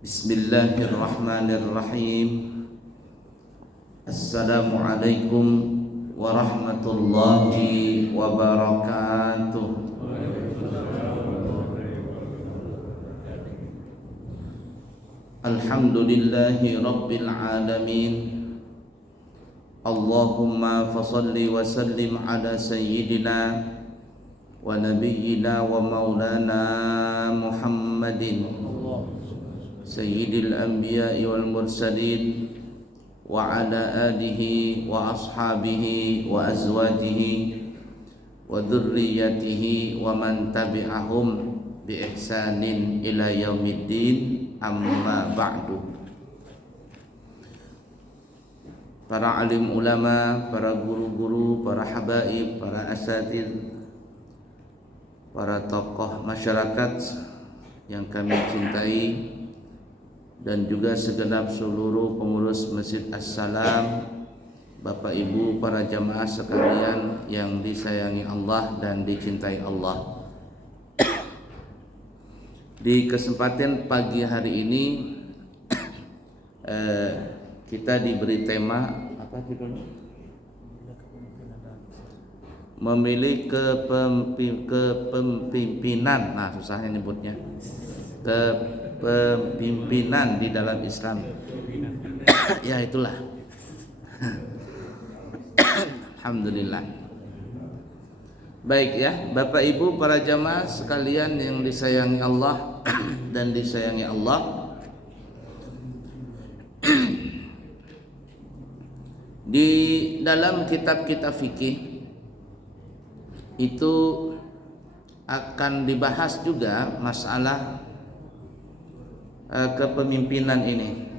Bismillahirrahmanirrahim. Assalamualaikum warahmatullahi wabarakatuh. Alhamdulillahi rabbil alamin. Allahumma fasalli wa sallim ala sayyidina wa nabiyyina wa maulana Muhammadin Sayyidil Anbiya'i wal Mursalin wa ala alihi wa ashabihi wa azwajihi wa dhurriyyatihi wa man tabi'ahum bi ihsanin ila yaumiddin, amma ba'du. Para alim ulama, para guru-guru, para habaib, para asatidz, para tokoh masyarakat yang kami cintai, dan juga segenap seluruh pengurus Masjid As-Salam, Bapak Ibu, para jamaah sekalian yang disayangi Allah dan dicintai Allah. Di kesempatan pagi hari ini kita diberi tema apa judulnya? Memilih kepemimpinan. Nah, susahnya nyebutnya. Kepemimpinan di dalam Islam. Ya itulah. Alhamdulillah. Baik ya, Bapak Ibu para jamaah sekalian yang disayangi Allah dan disayangi Allah. Di dalam kitab-kitab fikih itu akan dibahas juga masalah kepemimpinan ini,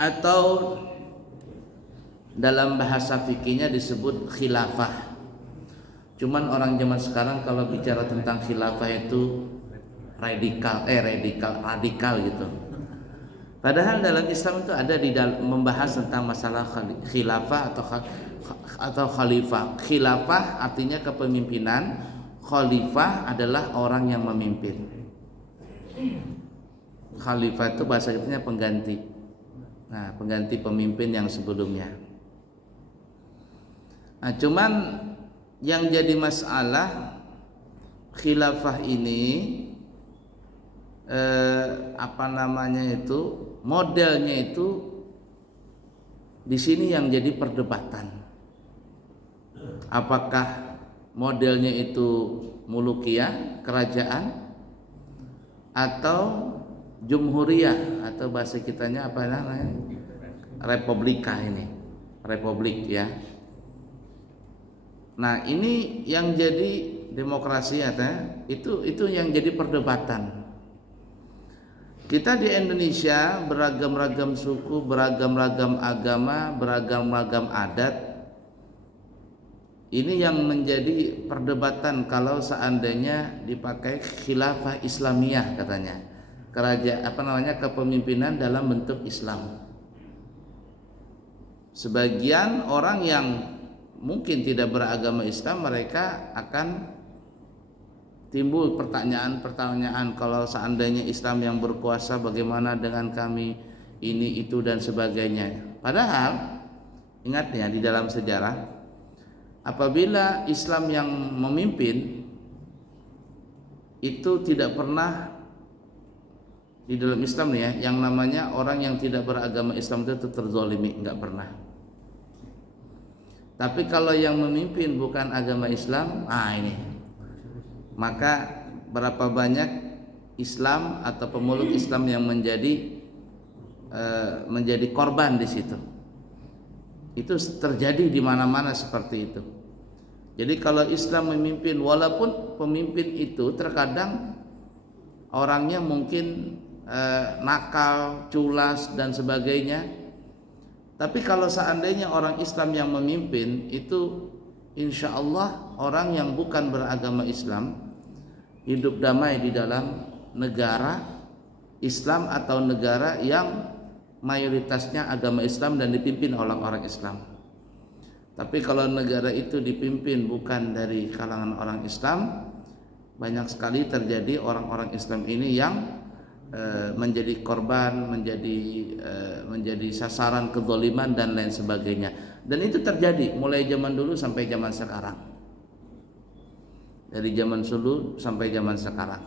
atau dalam bahasa fikihnya disebut khilafah. Cuman orang zaman sekarang kalau bicara tentang khilafah itu radikal gitu. Padahal dalam Islam itu ada membahas tentang masalah khilafah atau khalifah. Khilafah artinya kepemimpinan, khalifah adalah orang yang memimpin. Khalifah itu bahasa kitanya pengganti. Nah, pengganti pemimpin yang sebelumnya. Nah, cuman yang jadi masalah khilafah ini modelnya itu di sini yang jadi perdebatan. Apakah modelnya itu mulukiyah, kerajaan, atau jumhuriyah, atau bahasa kitanya apa namanya, republika, ini republik ya. Nah, ini yang jadi demokrasi itu yang jadi perdebatan. Kita di Indonesia beragam-ragam suku, beragam-ragam agama, beragam-ragam adat. Ini yang menjadi perdebatan kalau seandainya dipakai khilafah Islamiyah katanya. Kepemimpinan dalam bentuk Islam. Sebagian orang yang mungkin tidak beragama Islam, mereka akan timbul pertanyaan-pertanyaan, kalau seandainya Islam yang berkuasa, bagaimana dengan kami ini, itu, dan sebagainya. Padahal ingat ya, di dalam sejarah apabila Islam yang memimpin itu tidak pernah, di dalam Islam ya, yang namanya orang yang tidak beragama Islam itu terzolimi, nggak pernah. Tapi kalau yang memimpin bukan agama Islam, maka berapa banyak Islam atau pemeluk Islam yang menjadi korban di situ. Itu terjadi di mana-mana seperti itu. Jadi kalau Islam memimpin, walaupun pemimpin itu terkadang orangnya mungkin nakal, culas, dan sebagainya, tapi kalau seandainya orang Islam yang memimpin itu, insya Allah orang yang bukan beragama Islam hidup damai di dalam negara Islam atau negara yang mayoritasnya agama Islam dan dipimpin oleh orang Islam. Tapi kalau negara itu dipimpin bukan dari kalangan orang Islam, banyak sekali terjadi orang-orang Islam ini yang menjadi korban, menjadi sasaran kezaliman dan lain sebagainya. Dan itu terjadi mulai zaman dulu sampai zaman sekarang. Dari zaman dulu sampai zaman sekarang.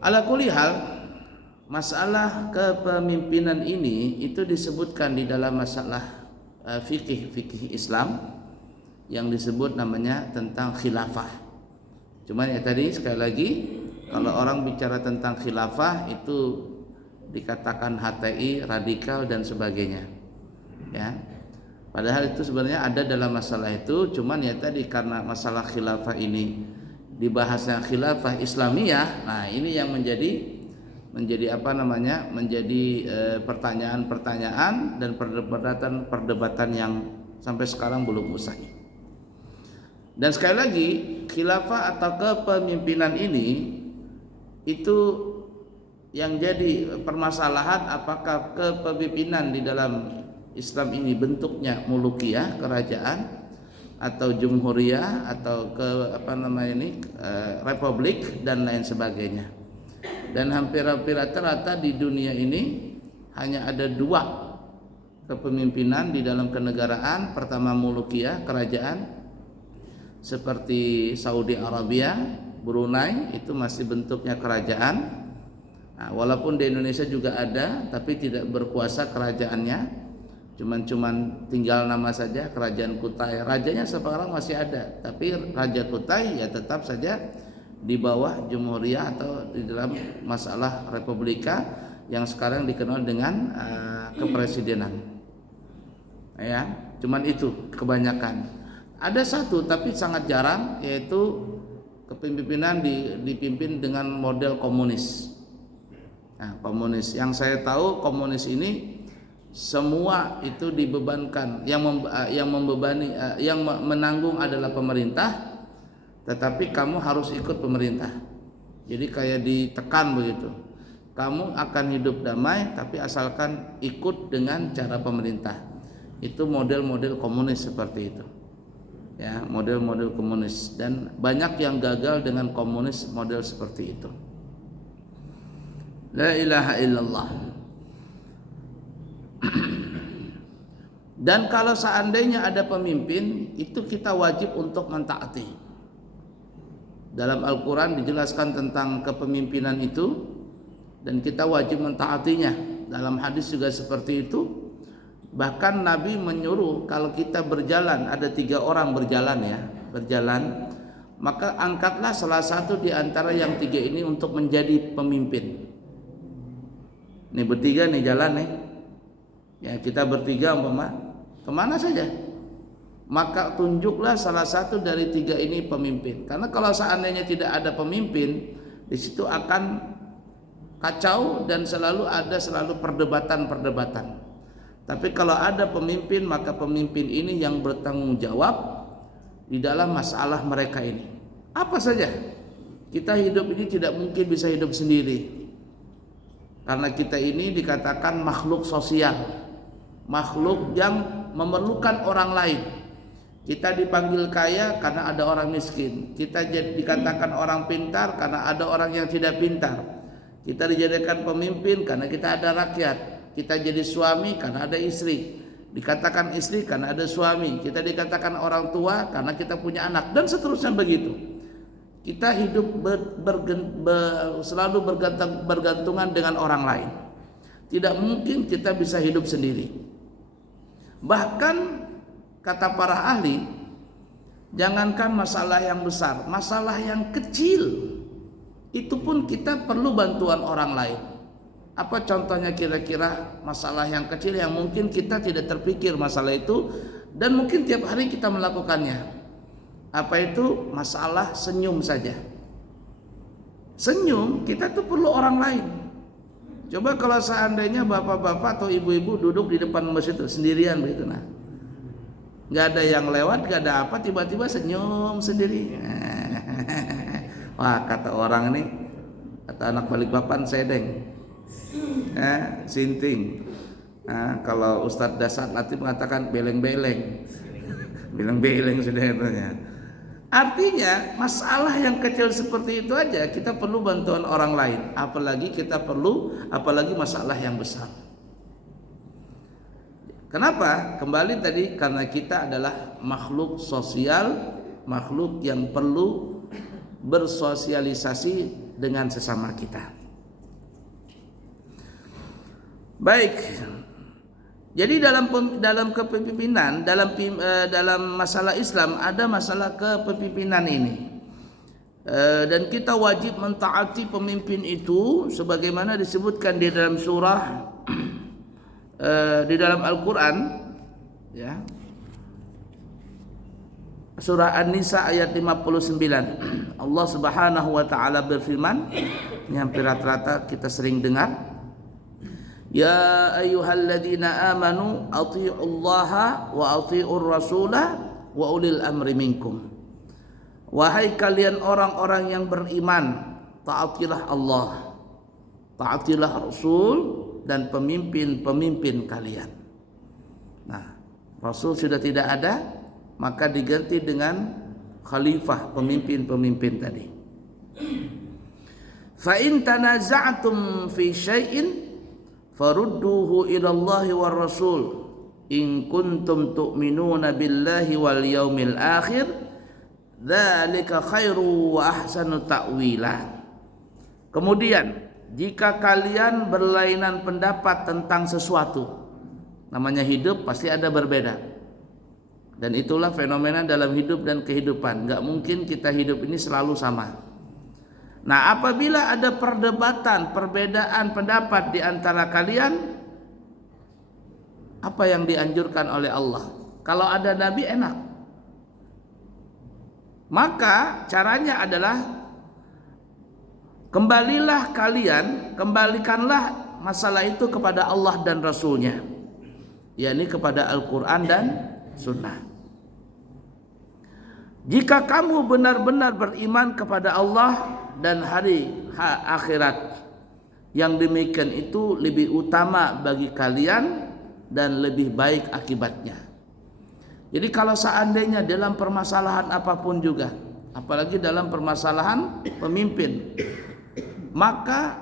Ala kulli hal, masalah kepemimpinan ini itu disebutkan di dalam masalah fikih Islam yang disebut namanya tentang khilafah. Cuman ya tadi sekali lagi, kalau orang bicara tentang khilafah itu dikatakan HTI, radikal dan sebagainya. Ya. Padahal itu sebenarnya ada dalam masalah itu, cuman ya tadi karena masalah khilafah ini dibahasnya khilafah Islamiyah. Nah, ini yang menjadi pertanyaan-pertanyaan dan perdebatan yang sampai sekarang belum usai. Dan sekali lagi, khilafah atau kepemimpinan ini itu yang jadi permasalahan, apakah kepemimpinan di dalam Islam ini bentuknya mulukiyah, kerajaan, atau jumhuriyah, atau republik dan lain sebagainya. Dan hampir rata-rata di dunia ini hanya ada dua kepemimpinan di dalam kenegaraan. Pertama mulukiyah, kerajaan, seperti Saudi Arabia, Brunei, itu masih bentuknya kerajaan. Nah, walaupun di Indonesia juga ada, tapi tidak berkuasa kerajaannya, cuman tinggal nama saja, Kerajaan Kutai. Rajanya sekarang masih ada, tapi Raja Kutai ya tetap saja di bawah jumhuriyah atau di dalam masalah republika yang sekarang dikenal dengan kepresidenan. Ya, cuman itu kebanyakan. Ada satu tapi sangat jarang, yaitu kepemimpinan dipimpin dengan model komunis. Nah, komunis yang saya tahu, komunis ini semua itu dibebankan, yang menanggung adalah pemerintah, tetapi kamu harus ikut pemerintah. Jadi kayak ditekan begitu. Kamu akan hidup damai tapi asalkan ikut dengan cara pemerintah. Itu model-model komunis seperti itu. Ya, model-model komunis, dan banyak yang gagal dengan komunis model seperti itu. La ilaha illallah. Dan kalau seandainya ada pemimpin, itu kita wajib untuk mentaati. Dalam Al-Quran dijelaskan tentang kepemimpinan itu, dan kita wajib mentaatinya. Dalam hadis juga seperti itu. Bahkan Nabi menyuruh kalau kita berjalan, ada 3 orang berjalan, maka angkatlah salah satu di antara yang 3 ini untuk menjadi pemimpin. Ini bertiga nih jalan nih, ya kita bertiga kemana saja, maka tunjuklah salah satu dari 3 ini pemimpin. Karena kalau seandainya tidak ada pemimpin, di situ akan kacau dan selalu ada perdebatan. Tapi kalau ada pemimpin, maka pemimpin ini yang bertanggung jawab di dalam masalah mereka ini. Apa saja, kita hidup ini tidak mungkin bisa hidup sendiri, karena kita ini dikatakan makhluk sosial, makhluk yang memerlukan orang lain. Kita dipanggil kaya karena ada orang miskin. Kita dikatakan orang pintar karena ada orang yang tidak pintar. Kita dijadikan pemimpin karena kita ada rakyat. Kita jadi suami karena ada istri. Dikatakan istri karena ada suami. Kita dikatakan orang tua karena kita punya anak, dan seterusnya begitu. Kita hidup selalu bergantungan dengan orang lain. Tidak mungkin kita bisa hidup sendiri. Bahkan kata para ahli, jangankan masalah yang besar, masalah yang kecil itu pun kita perlu bantuan orang lain. Apa contohnya kira-kira masalah yang kecil yang mungkin kita tidak terpikir masalah itu, dan mungkin tiap hari kita melakukannya. Apa itu? Masalah senyum saja. Senyum, kita tuh perlu orang lain. Coba kalau seandainya bapak-bapak atau ibu-ibu duduk di depan masjid itu sendirian begitu, nah, nggak ada yang lewat, nggak ada apa, tiba-tiba senyum sendiri. Wah, kata orang ini, kata anak Balikpapan, sedeng. Sinting. Nah, kalau Ustadz Dasar Latif mengatakan beleng-beleng. Beleng-beleng sudah katanya. Artinya masalah yang kecil seperti itu aja kita perlu bantuan orang lain, apalagi masalah yang besar. Kenapa? Kembali tadi, karena kita adalah makhluk sosial, makhluk yang perlu bersosialisasi dengan sesama kita. Baik. Jadi dalam kepemimpinan, dalam masalah Islam ada masalah kepemimpinan ini. Dan kita wajib mentaati pemimpin itu sebagaimana disebutkan di dalam surah di dalam Al-Qur'an, ya. Surah An-Nisa ayat 59. Allah Subhanahu wa taala berfirman, ini hampir rata-rata kita sering dengar. Ya ayyuhalladzina amanu athi'ullaha wa athi'ur rasula wa ulil amri minkum. Wahai kalian orang-orang yang beriman, taatilah Allah, taatilah Rasul dan pemimpin-pemimpin kalian. Nah, Rasul sudah tidak ada, maka diganti dengan khalifah, pemimpin-pemimpin tadi. Fa in tanaza'tum fi syai'in farudduhu ila Allahi war Rasul in kuntum tu'minuna billahi wal yaumil akhir dzalika khairu wa ahsanu ta'wila. Kemudian jika kalian berlainan pendapat tentang sesuatu, namanya hidup pasti ada berbeda, dan itulah fenomena dalam hidup dan kehidupan. Gak mungkin kita hidup ini selalu sama. Nah, apabila ada perdebatan, perbedaan pendapat di antara kalian, apa yang dianjurkan oleh Allah? Kalau ada Nabi enak. Maka caranya adalah kembalikanlah masalah itu kepada Allah dan Rasulnya, yakni kepada Al-Quran dan Sunnah. Jika kamu benar-benar beriman kepada Allah dan hari akhirat, yang demikian itu lebih utama bagi kalian dan lebih baik akibatnya. Jadi kalau seandainya dalam permasalahan apapun juga, apalagi dalam permasalahan pemimpin, maka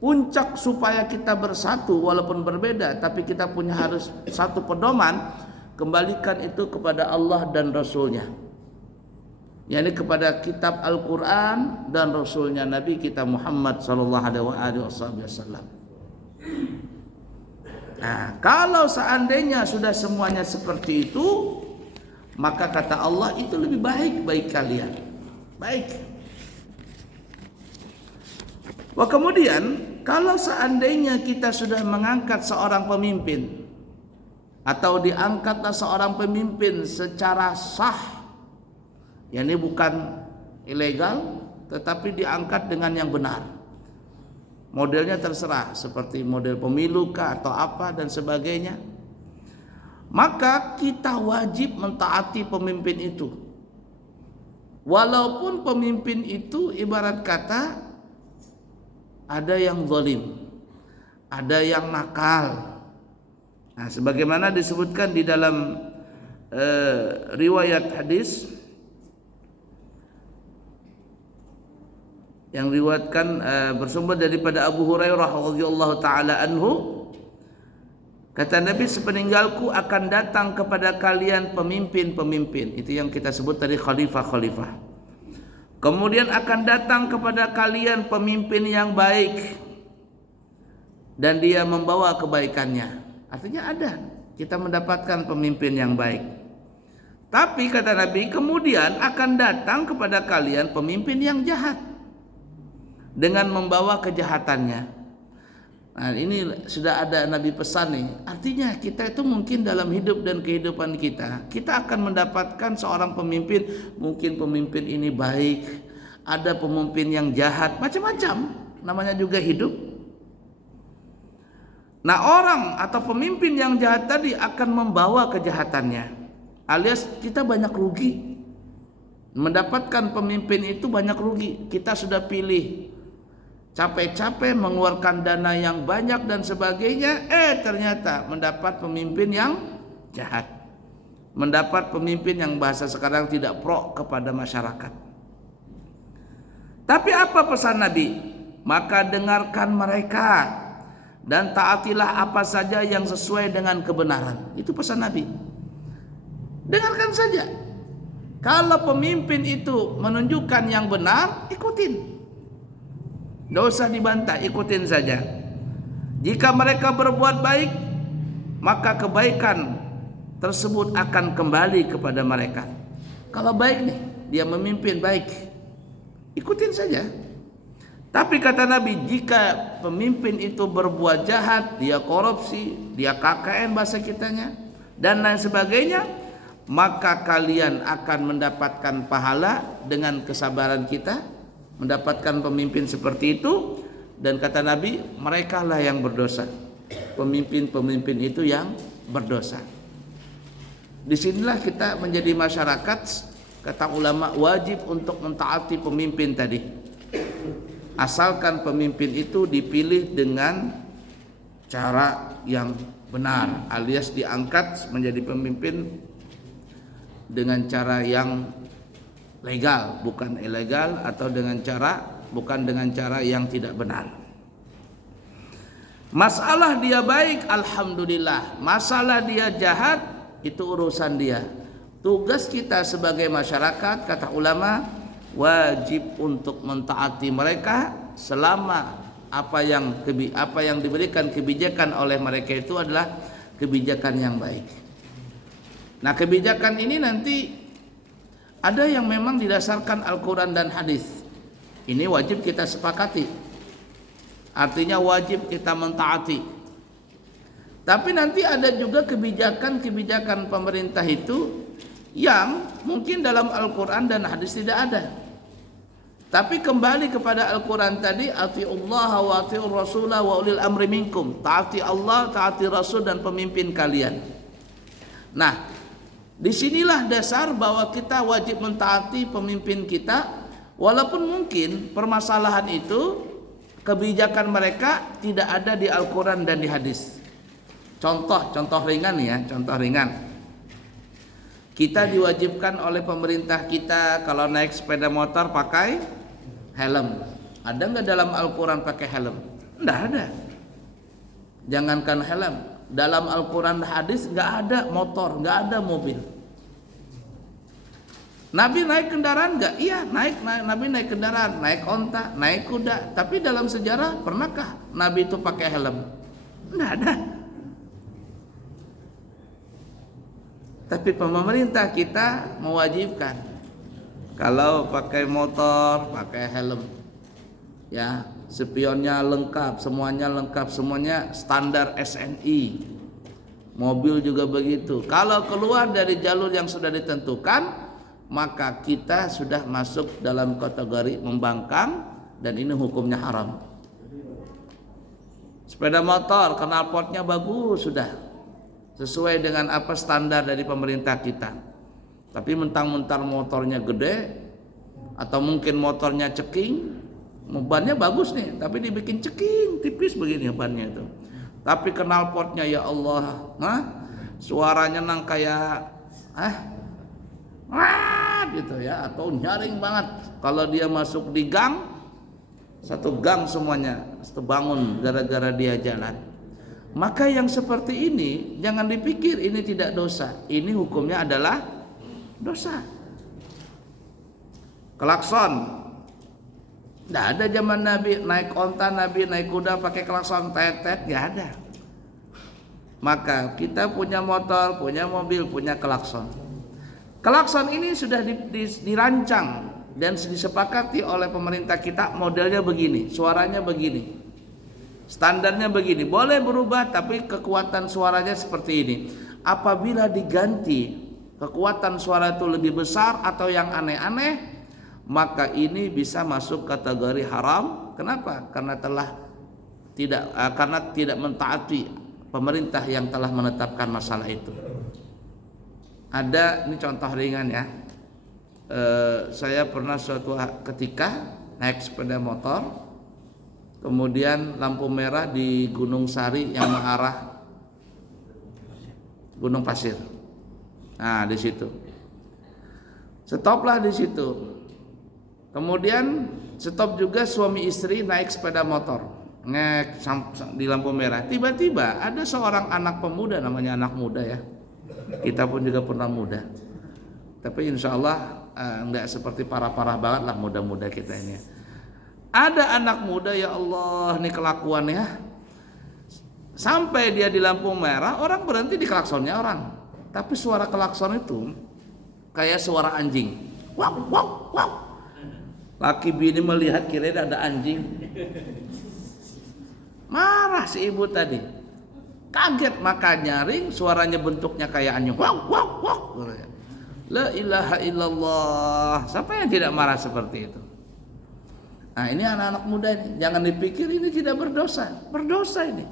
puncak supaya kita bersatu walaupun berbeda, tapi kita punya harus satu pedoman, kembalikan itu kepada Allah dan Rasulnya, yakni kepada kitab Al-Quran dan Rasulnya Nabi kita Muhammad sallallahu alaihi wasallam. Nah, kalau seandainya sudah semuanya seperti itu, maka kata Allah itu lebih baik bagi kalian. Baik. Wah, kemudian kalau seandainya kita sudah mengangkat seorang pemimpin, atau diangkatlah seorang pemimpin secara sah, yakni bukan ilegal, tetapi diangkat dengan yang benar. Modelnya terserah, seperti model pemilu kah atau apa dan sebagainya. Maka kita wajib mentaati pemimpin itu. Walaupun pemimpin itu ibarat kata ada yang zalim, ada yang nakal. Nah, sebagaimana disebutkan di dalam riwayat hadis yang diriwayatkan bersumber daripada Abu Hurairah radhiyallahu taala anhu, kata Nabi, sepeninggalku akan datang kepada kalian pemimpin-pemimpin, itu yang kita sebut tadi khalifah-khalifah. Kemudian akan datang kepada kalian pemimpin yang baik dan dia membawa kebaikannya. Artinya ada, kita mendapatkan pemimpin yang baik. Tapi kata Nabi, kemudian akan datang kepada kalian pemimpin yang jahat dengan membawa kejahatannya. Nah, ini sudah ada Nabi pesan nih. Artinya kita itu mungkin dalam hidup dan kehidupan kita akan mendapatkan seorang pemimpin, mungkin pemimpin ini baik, ada pemimpin yang jahat, macam-macam, namanya juga hidup. Nah, orang atau pemimpin yang jahat tadi akan membawa kejahatannya, alias kita banyak rugi. Mendapatkan pemimpin itu banyak rugi. Kita sudah pilih, capek-capek mengeluarkan dana yang banyak dan sebagainya, ternyata mendapat pemimpin yang jahat. mendapat pemimpin yang bahasa sekarang tidak pro kepada masyarakat. Tapi apa pesan Nabi? Maka dengarkan mereka dan taatilah apa saja yang sesuai dengan kebenaran. Itu pesan Nabi. Dengarkan saja. Kalau pemimpin itu menunjukkan yang benar, ikutin. Tidak usah dibantah, ikutin saja. Jika mereka berbuat baik, maka kebaikan tersebut akan kembali kepada mereka. Kalau baik nih, dia memimpin baik, ikutin saja. Tapi kata Nabi, jika pemimpin itu berbuat jahat, dia korupsi, dia KKN bahasa kitanya, dan lain sebagainya, maka kalian akan mendapatkan pahala dengan kesabaran kita, mendapatkan pemimpin seperti itu. Dan kata Nabi, mereka lah yang berdosa. Pemimpin-pemimpin itu yang berdosa. Disinilah kita menjadi masyarakat, kata ulama, wajib untuk mentaati pemimpin tadi. Asalkan pemimpin itu dipilih dengan cara yang benar, alias diangkat menjadi pemimpin dengan cara yang legal, bukan ilegal, atau bukan dengan cara yang tidak benar. Masalah dia baik, alhamdulillah. Masalah dia jahat, itu urusan dia. Tugas kita sebagai masyarakat, kata ulama, wajib untuk mentaati mereka selama apa yang diberikan kebijakan oleh mereka itu adalah kebijakan yang baik. Nah, kebijakan ini nanti ada yang memang didasarkan Al-Quran dan hadis. Ini wajib kita sepakati. Artinya wajib kita mentaati. Tapi nanti ada juga kebijakan-kebijakan pemerintah itu yang mungkin dalam Al-Quran dan hadis tidak ada. Tapi kembali kepada Al-Quran tadi, atiullah wa atiur rasulah wa ulil amri minkum. Taati Allah, taati Rasul dan pemimpin kalian. Nah, disinilah dasar bahwa kita wajib mentaati pemimpin kita, walaupun mungkin permasalahan itu, kebijakan mereka tidak ada di Al-Quran dan di hadis. Contoh ringan ya, contoh ringan. Kita diwajibkan oleh pemerintah kita kalau naik sepeda motor pakai helm. Ada nggak dalam Al-Quran pakai helm? Nggak ada. Jangankan helm, dalam Al-Quran dan hadis nggak ada motor, nggak ada mobil. Nabi naik kendaraan nggak? Iya, Nabi naik kendaraan, naik onta, naik kuda. Tapi dalam sejarah pernahkah Nabi itu pakai helm? Nggak ada. Tapi pemerintah kita mewajibkan kalau pakai motor pakai helm, ya, spionnya lengkap, semuanya standar SNI. Mobil juga begitu. Kalau keluar dari jalur yang sudah ditentukan, maka kita sudah masuk dalam kategori membangkang dan ini hukumnya haram. Sepeda motor knalpotnya bagus sudah, sesuai dengan apa standar dari pemerintah kita. Tapi mentang-mentang motornya gede atau mungkin motornya ceking, bannya bagus nih, tapi dibikin ceking tipis begini bannya itu. Tapi knalpotnya ya Allah, suaranya nang kayak gitu ya, atau nyaring banget. Kalau dia masuk di gang, satu gang semuanya terbangun gara-gara dia jalan. Maka yang seperti ini jangan dipikir ini tidak dosa. Ini hukumnya adalah dosa. Klakson, tidak ada zaman Nabi naik onta, Nabi naik kuda pakai klakson tet-tet, nggak ada. Maka kita punya motor, punya mobil, punya klakson. Klakson ini sudah dirancang dan disepakati oleh pemerintah kita, modelnya begini, suaranya begini. Standarnya begini, boleh berubah tapi kekuatan suaranya seperti ini. Apabila diganti kekuatan suara itu lebih besar atau yang aneh-aneh, maka ini bisa masuk kategori haram. Kenapa? Karena tidak mentaati pemerintah yang telah menetapkan masalah itu. Ada, ini contoh ringan ya. Saya pernah suatu ketika naik sepeda motor, kemudian lampu merah di Gunung Sari yang mengarah Gunung Pasir. Nah, di situ. Stoplah di situ. Kemudian stop juga suami istri naik sepeda motor, ngek di lampu merah. Tiba-tiba ada seorang anak pemuda, namanya anak muda ya. Kita pun juga pernah muda. Tapi insya Allah enggak seperti parah-parah banget lah muda-muda kita ini. Ada anak muda, ya Allah, ini kelakuan ya. Sampai dia di lampu merah, orang berhenti di klaksonnya orang. Tapi suara klakson itu kayak suara anjing. Wow, wow, wow. Laki bini melihat kirain ada anjing. Marah si ibu tadi. Kaget, makanya ring, suaranya bentuknya kayak anjing. Wow, wow, wow. La ilaha illallah. Siapa yang tidak marah seperti itu? Nah, ini anak-anak muda ini, jangan dipikir ini tidak berdosa. Berdosa ini.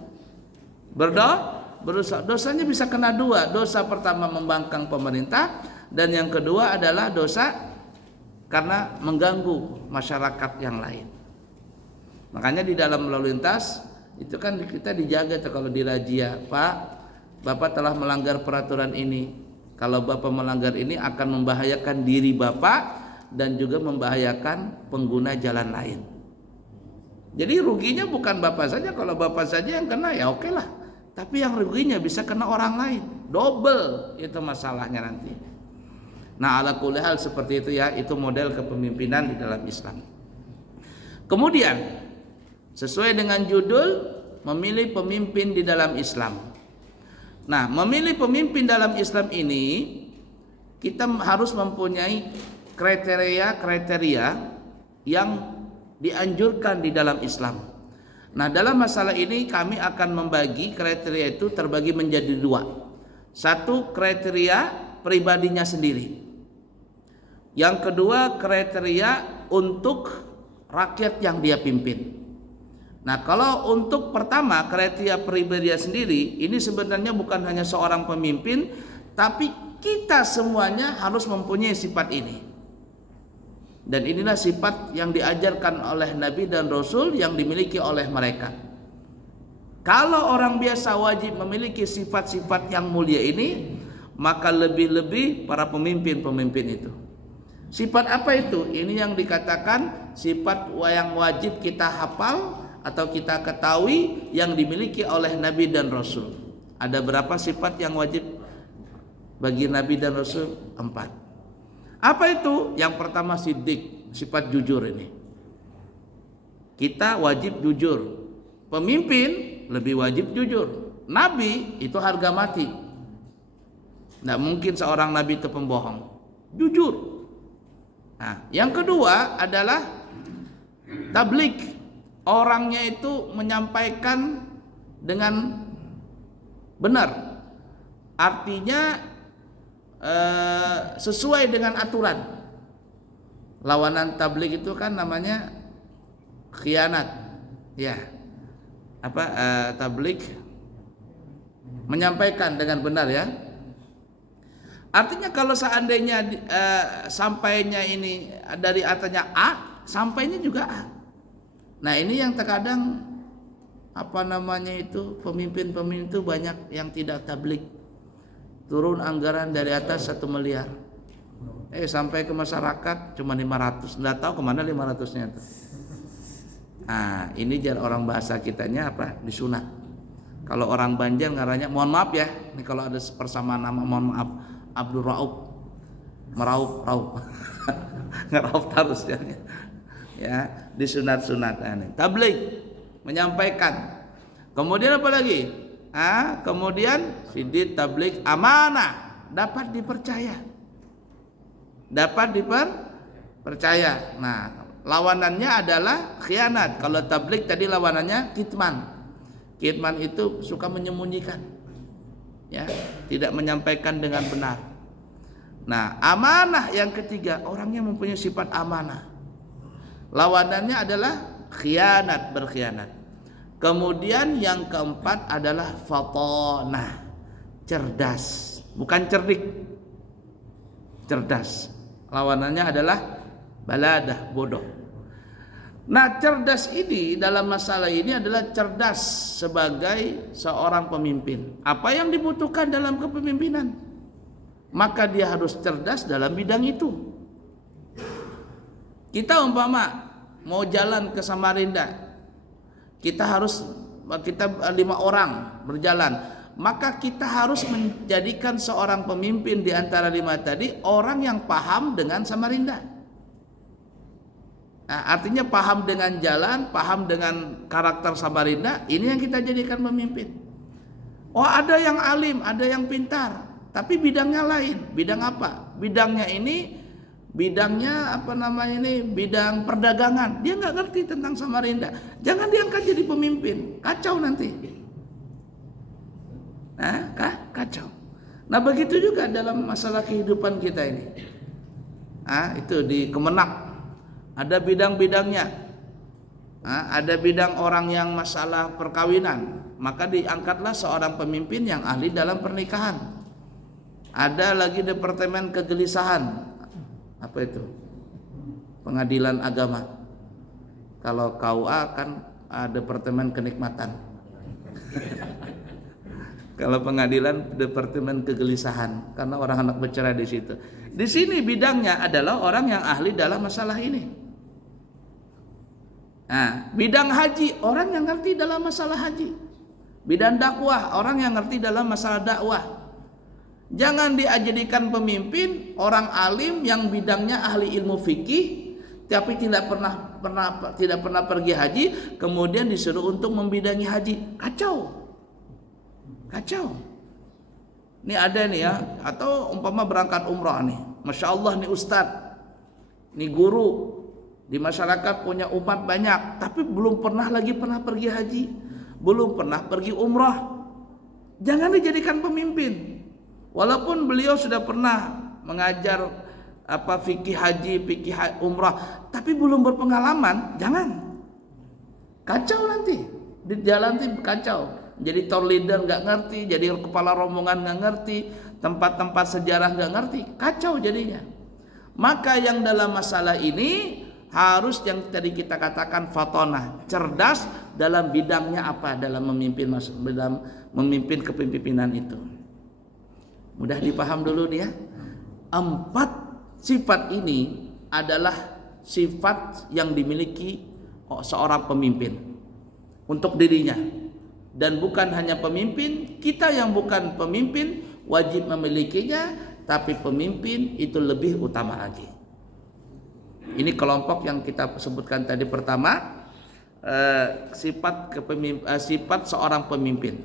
Berdosa. Dosanya bisa kena dua. Dosa pertama membangkang pemerintah, dan yang kedua adalah dosa karena mengganggu masyarakat yang lain. Makanya di dalam lalu lintas itu kan kita dijaga tuh kalau dirazia, Pak, Bapak telah melanggar peraturan ini. Kalau Bapak melanggar ini akan membahayakan diri Bapak dan juga membahayakan pengguna jalan lain. Jadi ruginya bukan Bapak saja, kalau Bapak saja yang kena ya oke lah. Tapi yang ruginya bisa kena orang lain. Double itu masalahnya nanti. Nah, ala kulli hal seperti itu ya, itu model kepemimpinan di dalam Islam. Kemudian sesuai dengan judul, memilih pemimpin di dalam Islam. Nah, memilih pemimpin dalam Islam ini kita harus mempunyai kriteria-kriteria yang dianjurkan di dalam Islam. Nah, dalam masalah ini kami akan membagi kriteria itu terbagi menjadi dua. Satu, kriteria pribadinya sendiri. Yang kedua, kriteria untuk rakyat yang dia pimpin. Nah, kalau untuk pertama, kriteria pribadinya sendiri, ini sebenarnya bukan hanya seorang pemimpin, tapi kita semuanya harus mempunyai sifat ini. Dan inilah sifat yang diajarkan oleh Nabi dan Rasul yang dimiliki oleh mereka. Kalau orang biasa wajib memiliki sifat-sifat yang mulia ini, maka lebih-lebih para pemimpin-pemimpin itu. Sifat apa itu? Ini yang dikatakan sifat yang wajib kita hafal atau kita ketahui yang dimiliki oleh Nabi dan Rasul. Ada berapa sifat yang wajib bagi Nabi dan Rasul? 4. Apa itu? Yang pertama siddiq, sifat jujur ini. Kita wajib jujur. Pemimpin lebih wajib jujur. Nabi itu harga mati. Tidak mungkin seorang nabi itu pembohong. Jujur. Nah, yang kedua adalah tabligh. Orangnya itu menyampaikan dengan benar. Artinya sesuai dengan aturan. Lawanan tabligh itu kan namanya khianat. Ya. Tabligh menyampaikan dengan benar ya. Artinya kalau seandainya sampainya ini dari atasnya A, sampainya juga A. Nah, ini yang terkadang pemimpin-pemimpin itu banyak yang tidak tabligh. Turun anggaran dari atas 1 miliar. Sampai ke masyarakat cuma 500. Enggak tahu kemana 500-nya itu. Nah, ini jar orang bahasa kitanya disunat. Kalau orang Banjar ngaranya, mohon maaf ya, ini kalau ada persamaan nama, mohon maaf, Abdul Rauf, Rauf. Ngerauf terus ya, disunat-sunat. Tabligh menyampaikan. Kemudian apa lagi? Kemudian siddiq, tabligh, amanah, dapat dipercaya. Nah, lawanannya adalah khianat. Kalau tabligh tadi lawanannya kitman. Kitman itu suka menyembunyikan, ya, tidak menyampaikan dengan benar. Nah, amanah yang ketiga, orangnya mempunyai sifat amanah. Lawanannya adalah khianat, berkhianat. Kemudian yang keempat adalah fatanah, cerdas, bukan cerdik, cerdas. Lawanannya adalah baladah, bodoh. Nah, cerdas ini dalam masalah ini adalah cerdas sebagai seorang pemimpin. Apa yang dibutuhkan dalam kepemimpinan? maka dia harus cerdas dalam bidang itu. Kita umpama mau jalan ke Samarinda, kita 5 orang berjalan, maka kita harus menjadikan seorang pemimpin di antara 5 tadi orang yang paham dengan Samarinda. Nah, artinya paham dengan jalan, paham dengan karakter Samarinda, ini yang kita jadikan pemimpin. Oh, ada yang alim, ada yang pintar, tapi bidangnya lain. Bidang apa? Bidangnya bidang perdagangan. Dia nggak ngerti tentang Samarinda. Jangan diangkat jadi pemimpin, kacau nanti. Nah, kacau. Nah, begitu juga dalam masalah kehidupan kita ini. Itu di Kemenak ada bidang-bidangnya. Ada bidang orang yang masalah perkawinan, maka diangkatlah seorang pemimpin yang ahli dalam pernikahan. Ada lagi departemen kegelisahan. Apa itu? Pengadilan agama. Kalau KUA kan departemen kenikmatan. Kalau pengadilan departemen kegelisahan, karena orang anak bercerai di situ. Di sini bidangnya adalah orang yang ahli dalam masalah ini. Nah, bidang haji, orang yang ngerti dalam masalah haji. Bidang dakwah, orang yang ngerti dalam masalah dakwah. Jangan dijadikan pemimpin orang alim yang bidangnya ahli ilmu fikih, tapi tidak pernah pergi haji, kemudian disuruh untuk membidangi haji. Kacau. Ini ada nih ya, atau umpama berangkat umrah nih, masya Allah nih ustadz, nih guru di masyarakat punya umat banyak, tapi belum pernah pergi haji, belum pernah pergi umrah. Jangan dijadikan pemimpin, walaupun beliau sudah pernah mengajar fikih haji, fikih umrah, tapi belum berpengalaman. Jangan, kacau nanti di jalan nanti kacau. Jadi tour leader nggak ngerti, jadi kepala rombongan nggak ngerti, tempat-tempat sejarah nggak ngerti, kacau jadinya. Maka yang dalam masalah ini harus yang tadi kita katakan fatonah, cerdas dalam bidangnya apa, dalam memimpin kepemimpinan itu. Mudah dipaham dulu nih ya. 4 sifat ini adalah sifat yang dimiliki seorang pemimpin untuk dirinya. Dan bukan hanya pemimpin, kita yang bukan pemimpin wajib memilikinya, tapi pemimpin itu lebih utama lagi. Ini kelompok yang kita sebutkan tadi pertama, sifat seorang pemimpin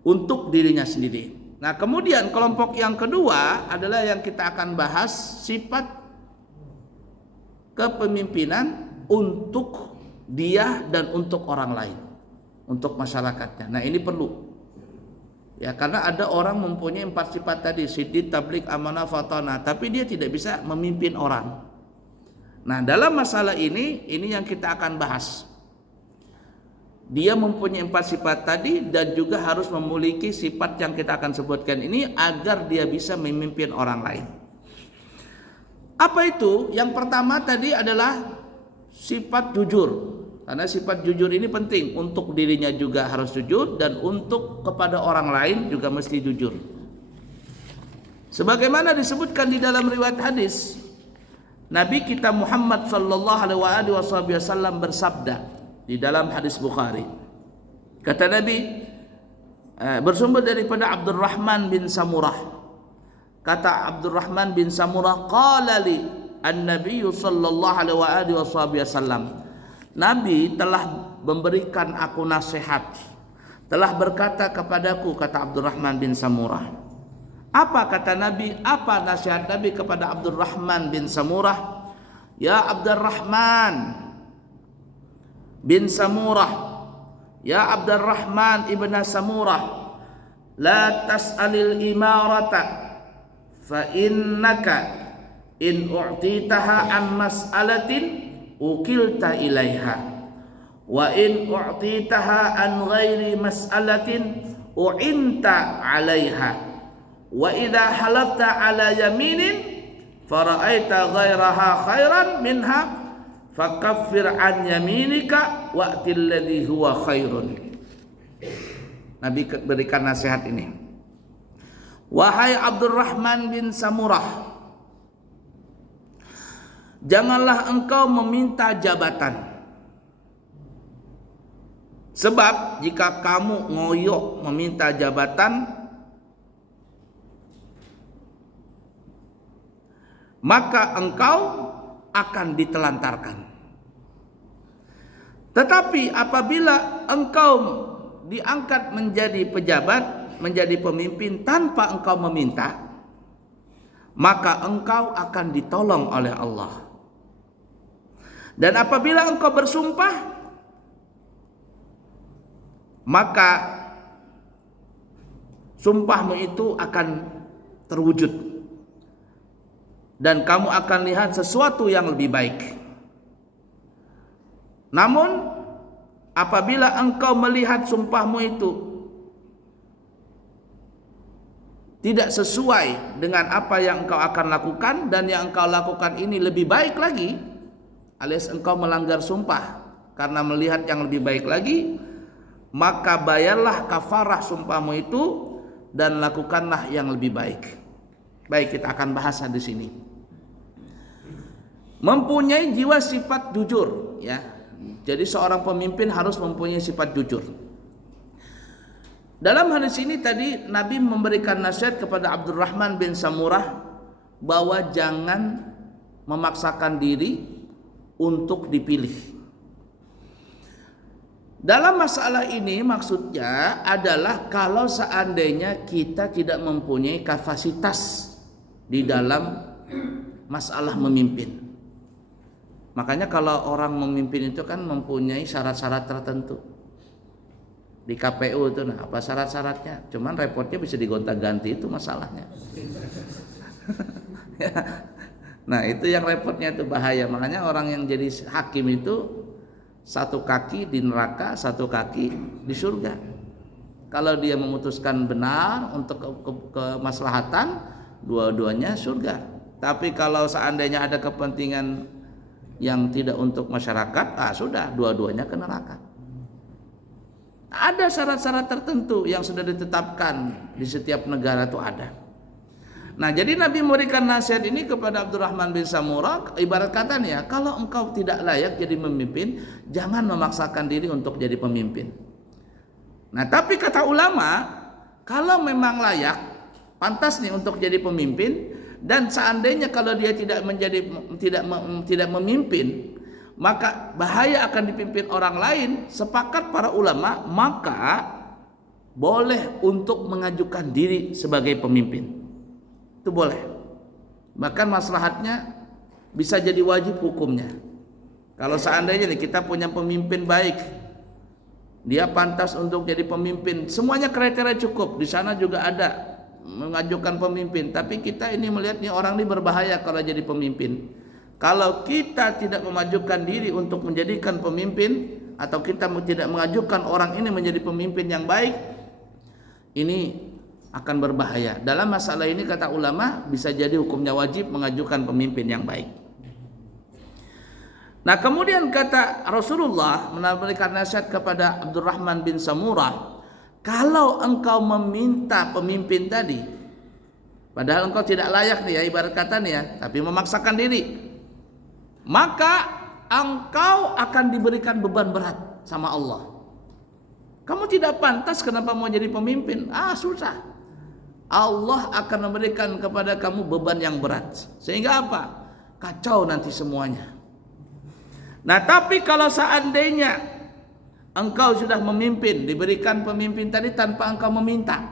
untuk dirinya sendiri. Nah, kemudian kelompok yang kedua adalah yang kita akan bahas, sifat kepemimpinan untuk dia dan untuk orang lain, untuk masyarakatnya. Nah, ini perlu ya, karena ada orang mempunyai 4 sifat tadi, siddiq, tabligh, amanah, fatonah, tapi dia tidak bisa memimpin orang. Nah, dalam masalah ini yang kita akan bahas. Dia mempunyai 4 sifat tadi dan juga harus memiliki sifat yang kita akan sebutkan ini agar dia bisa memimpin orang lain. Apa itu? Yang pertama tadi adalah sifat jujur. Karena sifat jujur ini penting, untuk dirinya juga harus jujur dan untuk kepada orang lain juga mesti jujur. Sebagaimana disebutkan di dalam riwayat hadis, Nabi kita Muhammad sallallahu alaihi wasallam bersabda di dalam hadis Bukhari. Kata Nabi, bersumber daripada Abdurrahman bin Samurah. Kata Abdurrahman bin Samurah, qala li an-nabiy sallallahu alaihi wasallam, Nabi telah memberikan aku nasihat, telah berkata kepadaku, kata Abdurrahman bin Samurah. Apa kata Nabi? Apa nasihat Nabi kepada Abdurrahman bin Samurah? Ya Abdurrahman bin Samurah, ya Abdurrahman ibn Samurah, la tas'alil imarata fa innaka in u'titaha an mas'alatin ukilta ilaiha wa in u'titaha an ghairi mas'alatin u'inta alaiha wa idha halafta ala yaminin fara'aita ghairaha khairan minha fakaffir an yaminika wa'til ladhi huwa khairun. Nabi berikan nasihat ini. Wahai Abdurrahman bin Samurah, janganlah engkau meminta jabatan. Sebab jika kamu ngoyok meminta jabatan, maka engkau akan ditelantarkan. Tetapi apabila engkau diangkat menjadi pejabat, menjadi pemimpin tanpa engkau meminta, maka engkau akan ditolong oleh Allah. Dan apabila engkau bersumpah, maka sumpahmu itu akan terwujud dan kamu akan lihat sesuatu yang lebih baik. Namun apabila engkau melihat sumpahmu itu tidak sesuai dengan apa yang engkau akan lakukan, dan yang engkau lakukan ini lebih baik lagi, alias engkau melanggar sumpah karena melihat yang lebih baik lagi, maka bayarlah kafarah sumpahmu itu dan lakukanlah yang lebih baik. Baik, kita akan bahas di sini. Mempunyai jiwa sifat jujur, ya. Jadi seorang pemimpin harus mempunyai sifat jujur. Dalam hadis ini tadi Nabi memberikan nasihat kepada Abdurrahman bin Samurah bahwa jangan memaksakan diri untuk dipilih. Dalam masalah ini maksudnya adalah kalau seandainya kita tidak mempunyai kapasitas di dalam masalah memimpin. Makanya kalau orang memimpin itu kan mempunyai syarat-syarat tertentu. Di KPU itu, nah apa syarat-syaratnya? Cuman repotnya bisa digonta-ganti, itu masalahnya. Nah itu yang repotnya, itu bahaya. Makanya orang yang jadi hakim itu satu kaki di neraka, satu kaki di surga. Kalau dia memutuskan benar untuk kemaslahatan, dua-duanya surga. Tapi kalau seandainya ada kepentingan yang tidak untuk masyarakat, sudah dua-duanya ke neraka. Ada syarat-syarat tertentu yang sudah ditetapkan di setiap negara itu ada. Nah, jadi Nabi memberikan nasihat ini kepada Abdurrahman bin Samurah, ibarat kata nih ya, kalau engkau tidak layak jadi pemimpin, jangan memaksakan diri untuk jadi pemimpin. Nah, tapi kata ulama, kalau memang layak, pantas nih untuk jadi pemimpin, dan seandainya kalau dia tidak memimpin, maka bahaya akan dipimpin orang lain, sepakat para ulama, maka boleh untuk mengajukan diri sebagai pemimpin. Itu boleh. Bahkan maslahatnya bisa jadi wajib hukumnya. Kalau seandainya nih kita punya pemimpin baik, dia pantas untuk jadi pemimpin, semuanya kriteria cukup, di sana juga ada mengajukan pemimpin, tapi kita ini melihat nih orang ini berbahaya kalau jadi pemimpin. Kalau kita tidak memajukan diri untuk menjadikan pemimpin, atau kita tidak mengajukan orang ini menjadi pemimpin yang baik, ini akan berbahaya. Dalam masalah ini kata ulama bisa jadi hukumnya wajib mengajukan pemimpin yang baik. Nah kemudian kata Rasulullah memberikan nasihat kepada Abdurrahman bin Samurah, kalau engkau meminta pemimpin tadi, padahal engkau tidak layak nih ya, ibarat kata nih ya, tapi memaksakan diri, maka engkau akan diberikan beban berat sama Allah. Kamu tidak pantas, kenapa mau jadi pemimpin? Susah. Allah akan memberikan kepada kamu beban yang berat. Sehingga apa? Kacau nanti semuanya. Nah tapi kalau seandainya engkau sudah memimpin, diberikan pemimpin tadi tanpa engkau meminta,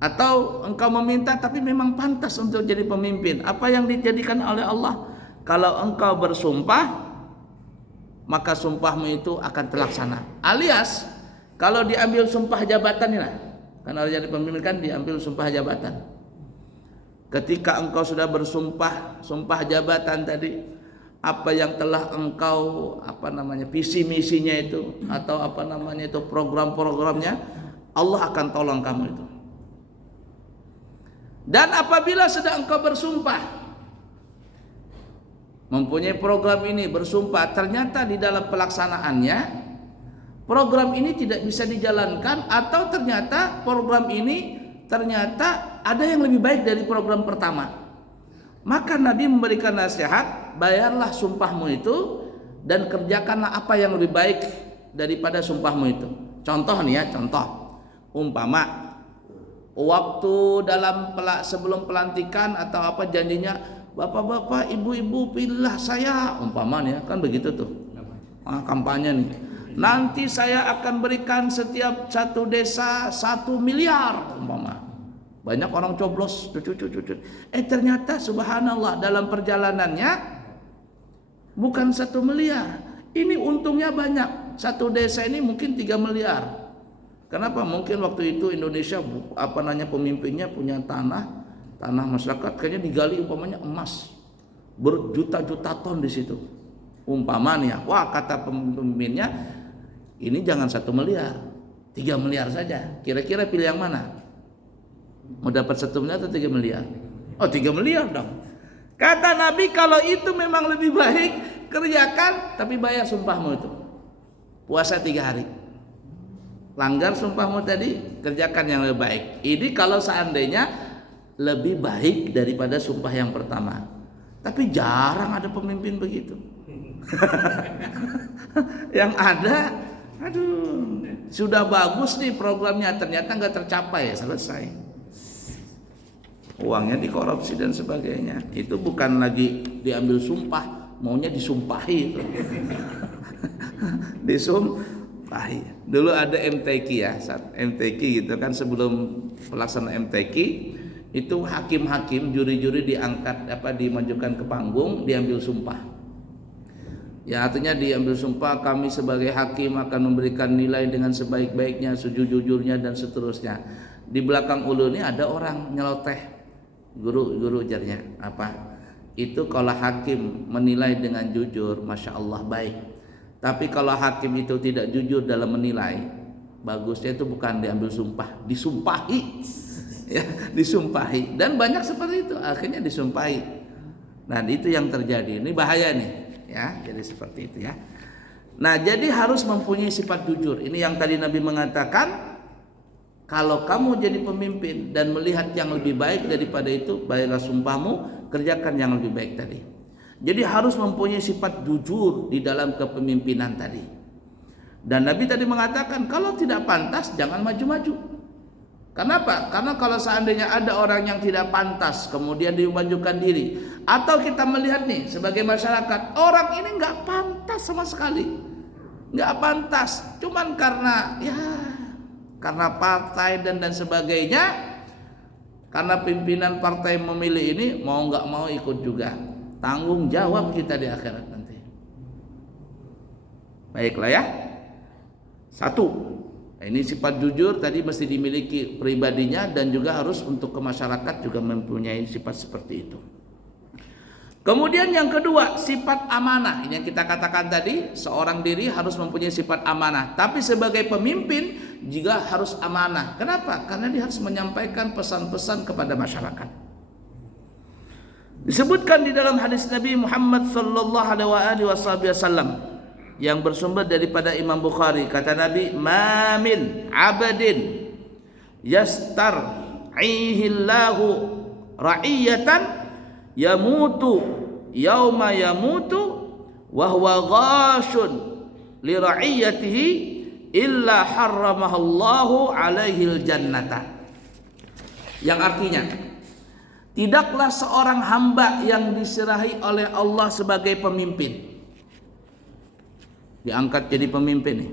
atau engkau meminta tapi memang pantas untuk jadi pemimpin, apa yang dijadikan oleh Allah? Kalau engkau bersumpah, maka sumpahmu itu akan terlaksana. Alias kalau diambil sumpah jabatan ini, karena jadi pemimpin kan diambil sumpah jabatan. Ketika engkau sudah bersumpah, sumpah jabatan tadi, apa yang telah engkau visi misinya itu, atau itu program-programnya, Allah akan tolong kamu itu. Dan apabila sedang engkau bersumpah, mempunyai program ini, bersumpah, ternyata di dalam pelaksanaannya program ini tidak bisa dijalankan, atau ternyata program ini ternyata ada yang lebih baik dari program pertama. Maka Nabi memberikan nasihat, bayarlah sumpahmu itu dan kerjakanlah apa yang lebih baik daripada sumpahmu itu. Contoh nih ya, contoh. Umpama waktu sebelum pelantikan atau apa janjinya, bapak-bapak, ibu-ibu, pilihlah saya, umpama nih ya, kan begitu tuh. Kampanye nih. Nanti saya akan berikan setiap satu desa 1 miliar, umpama. Banyak orang coblos, ternyata subhanallah dalam perjalanannya bukan 1 miliar. Ini untungnya banyak. Satu desa ini mungkin 3 miliar. Kenapa? Mungkin waktu itu Indonesia pemimpinnya punya tanah masyarakat kayaknya digali umpamanya emas berjuta-juta ton di situ. Umpamanya, wah kata pemimpinnya ini jangan 1 miliar, 3 miliar saja. Kira-kira pilih yang mana? Mau dapat 1 miliar atau 3 miliar? Oh 3 miliar dong. Kata Nabi kalau itu memang lebih baik kerjakan tapi bayar sumpahmu itu. Puasa 3 hari. Langgar sumpahmu tadi, kerjakan yang lebih baik. Ini kalau seandainya lebih baik daripada sumpah yang pertama. Tapi jarang ada pemimpin begitu. Yang ada, aduh, sudah bagus nih programnya, ternyata nggak tercapai, selesai. Uangnya dikorupsi dan sebagainya. Itu bukan lagi diambil sumpah, maunya disumpahi itu. Disumpahi. Dulu ada MTQ ya, MTQ gitu kan, sebelum pelaksanaan MTQ itu hakim-hakim, juri-juri diangkat dimajukan ke panggung, diambil sumpah. Ya artinya diambil sumpah, kami sebagai hakim akan memberikan nilai dengan sebaik-baiknya, sejujur-jujurnya dan seterusnya. Di belakang ulu ini ada orang nyeloteh, guru ujarnya itu kalau hakim menilai dengan jujur, masya Allah baik. Tapi kalau hakim itu tidak jujur dalam menilai, bagusnya itu bukan diambil sumpah, disumpahi. Ya, disumpahi. Dan banyak seperti itu, akhirnya disumpahi. Nah, itu yang terjadi. Ini bahaya nih, ya. Jadi seperti itu ya. Nah, jadi harus mempunyai sifat jujur. Ini yang tadi Nabi mengatakan, kalau kamu jadi pemimpin dan melihat yang lebih baik daripada itu, bayarlah sumpahmu, kerjakan yang lebih baik tadi. Jadi harus mempunyai sifat jujur di dalam kepemimpinan tadi. Dan Nabi tadi mengatakan kalau tidak pantas jangan maju-maju. Kenapa? Karena kalau seandainya ada orang yang tidak pantas kemudian dimajukan diri, atau kita melihat nih sebagai masyarakat orang ini nggak pantas sama sekali, nggak pantas, cuman karena partai dan sebagainya, karena pimpinan partai memilih ini, mau nggak mau ikut juga. Tanggung jawab kita di akhirat nanti. Baiklah ya. 1. Ini sifat jujur tadi mesti dimiliki pribadinya dan juga harus untuk ke masyarakat juga mempunyai sifat seperti itu. Kemudian yang kedua, sifat amanah. Ini yang kita katakan tadi, seorang diri harus mempunyai sifat amanah. Tapi sebagai pemimpin juga harus amanah. Kenapa? Karena dia harus menyampaikan pesan-pesan kepada masyarakat. Disebutkan di dalam hadis Nabi Muhammad sallallahu alaihi wasallam yang bersumber daripada Imam Bukhari, kata Nabi, "Ma min 'abdin yastar'ihillahu ra'iyatan yamutu yauma yamutu wa huwa ghashun li ra'iyatihi illa harramahallahu alaihil jannata." Yang artinya, tidaklah seorang hamba yang diserahi oleh Allah sebagai pemimpin, diangkat jadi pemimpin nih,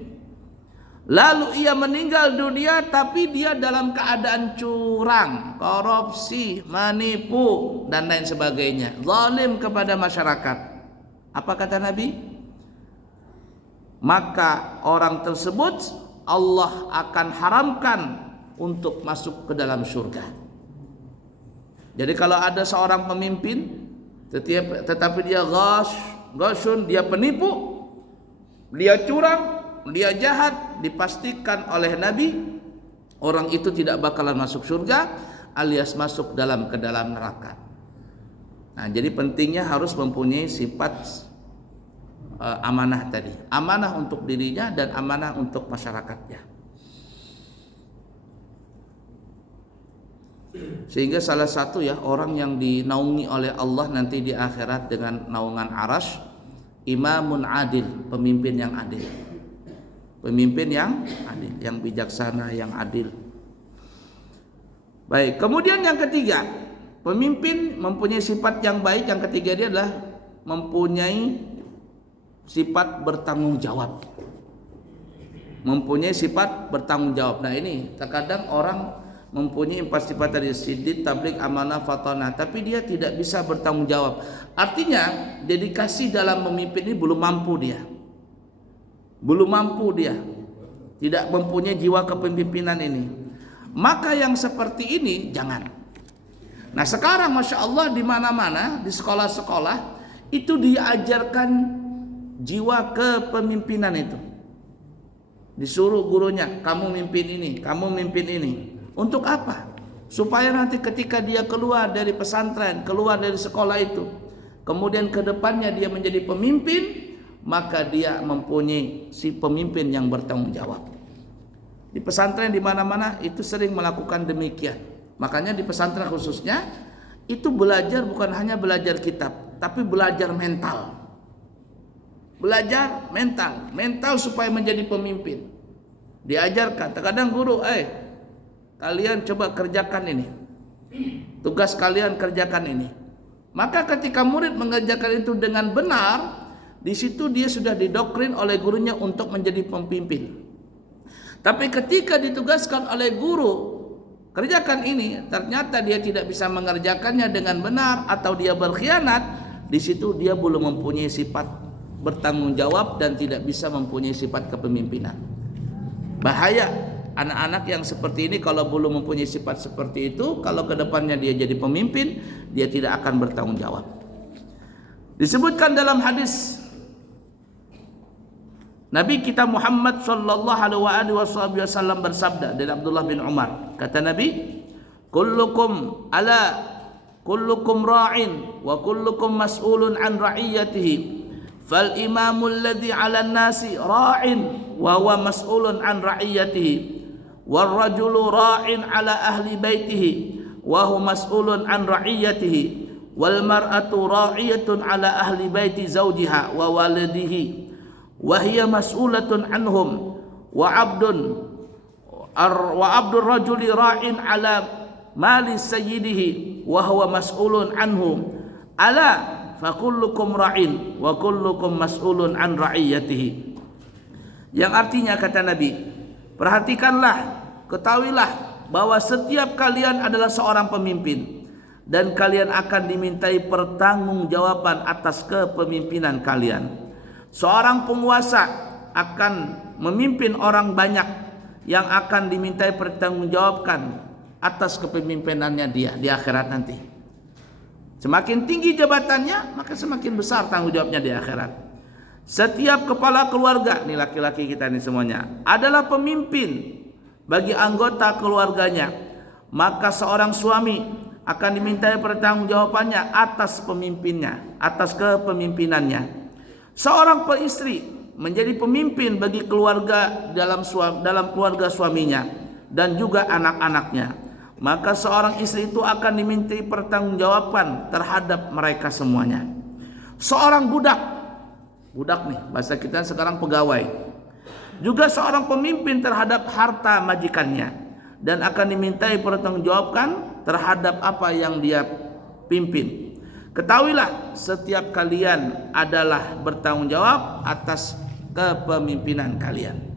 lalu ia meninggal dunia tapi dia dalam keadaan curang, korupsi, menipu dan lain sebagainya, zalim kepada masyarakat. Apa kata Nabi? Maka orang tersebut Allah akan haramkan untuk masuk ke dalam surga. Jadi kalau ada seorang pemimpin tetapi dia ghashun, dia penipu, dia curang, dia jahat, dipastikan oleh Nabi orang itu tidak bakalan masuk surga alias masuk ke dalam neraka. Nah, jadi pentingnya harus mempunyai sifat amanah tadi. Amanah untuk dirinya dan amanah untuk masyarakatnya. Sehingga salah satu ya orang yang dinaungi oleh Allah nanti di akhirat dengan naungan arasy, imamun adil, pemimpin yang adil. Pemimpin yang adil, yang bijaksana, yang adil. Baik, kemudian yang ketiga, pemimpin mempunyai sifat yang baik. Yang ketiga dia adalah mempunyai sifat bertanggung jawab. Mempunyai sifat bertanggung jawab. Nah ini terkadang orang mempunyai empat sifat tadi, siddiq, tabligh, amanah, fatanah, tapi dia tidak bisa bertanggung jawab. Artinya dedikasi dalam memimpin ini belum mampu dia. Belum mampu dia. Tidak mempunyai jiwa kepemimpinan ini. Maka yang seperti ini jangan. Nah sekarang Masya Allah di mana-mana, di sekolah-sekolah itu diajarkan jiwa kepemimpinan itu. Disuruh gurunya, kamu mimpin ini, kamu mimpin ini. Untuk apa? Supaya nanti ketika dia keluar dari pesantren, keluar dari sekolah itu, kemudian ke depannya dia menjadi pemimpin, maka dia mempunyai si pemimpin yang bertanggung jawab. Di pesantren di mana-mana itu sering melakukan demikian. Makanya di pesantren khususnya itu belajar bukan hanya belajar kitab, tapi belajar mental. Belajar mental supaya menjadi pemimpin. Diajarkan, terkadang guru, kalian coba kerjakan ini. Tugas kalian kerjakan ini. Maka ketika murid mengerjakan itu dengan benar, di situ dia sudah didoktrin oleh gurunya untuk menjadi pemimpin. Tapi ketika ditugaskan oleh guru kerjakan ini, ternyata dia tidak bisa mengerjakannya dengan benar atau dia berkhianat, di situ dia belum mempunyai sifat bertanggung jawab dan tidak bisa mempunyai sifat kepemimpinan. Bahaya anak-anak yang seperti ini kalau belum mempunyai sifat seperti itu, kalau ke depannya dia jadi pemimpin, dia tidak akan bertanggung jawab. Disebutkan dalam hadis Nabi kita Muhammad sallallahu alaihi wasallam bersabda dari Abdullah bin Umar. Kata Nabi, kullukum ra'in wa kullukum mas'ulun an ra'iyatihi. Fal imamul ladzi 'alan nasi ra'in wa huwa mas'ulun an ra'iyatihi. Wal rajulu ra'in 'ala ahli baitihi wa huwa mas'ulun an ra'iyatihi. Wal mar'atu ra'iyatun 'ala ahli baiti zawjiha wa waladihi. Wahia mas'ulatun anhum wa abdur rajuli ra'in ala mali sayyidihi wa huwa mas'ulun anhum ala fa kullukum ra'in wa kullukum mas'ulun an ra'iyatihi. Yang artinya kata Nabi, perhatikanlah, ketahuilah bahwa setiap kalian adalah seorang pemimpin dan kalian akan dimintai pertanggungjawaban atas kepemimpinan kalian. Seorang penguasa akan memimpin orang banyak yang akan dimintai pertanggungjawabkan atas kepemimpinannya dia di akhirat nanti. Semakin tinggi jabatannya, maka semakin besar tanggung jawabnya di akhirat. Setiap kepala keluarga, nih laki-laki kita nih semuanya, adalah pemimpin bagi anggota keluarganya. Maka seorang suami akan dimintai pertanggungjawabannya atas pemimpinnya, atas kepemimpinannya. Seorang istri menjadi pemimpin bagi keluarga dalam keluarga suaminya dan juga anak-anaknya. Maka seorang istri itu akan dimintai pertanggungjawaban terhadap mereka semuanya. Seorang budak nih bahasa kita sekarang pegawai, juga seorang pemimpin terhadap harta majikannya dan akan dimintai pertanggungjawaban terhadap apa yang dia pimpin. Ketahuilah setiap kalian adalah bertanggung jawab atas kepemimpinan kalian.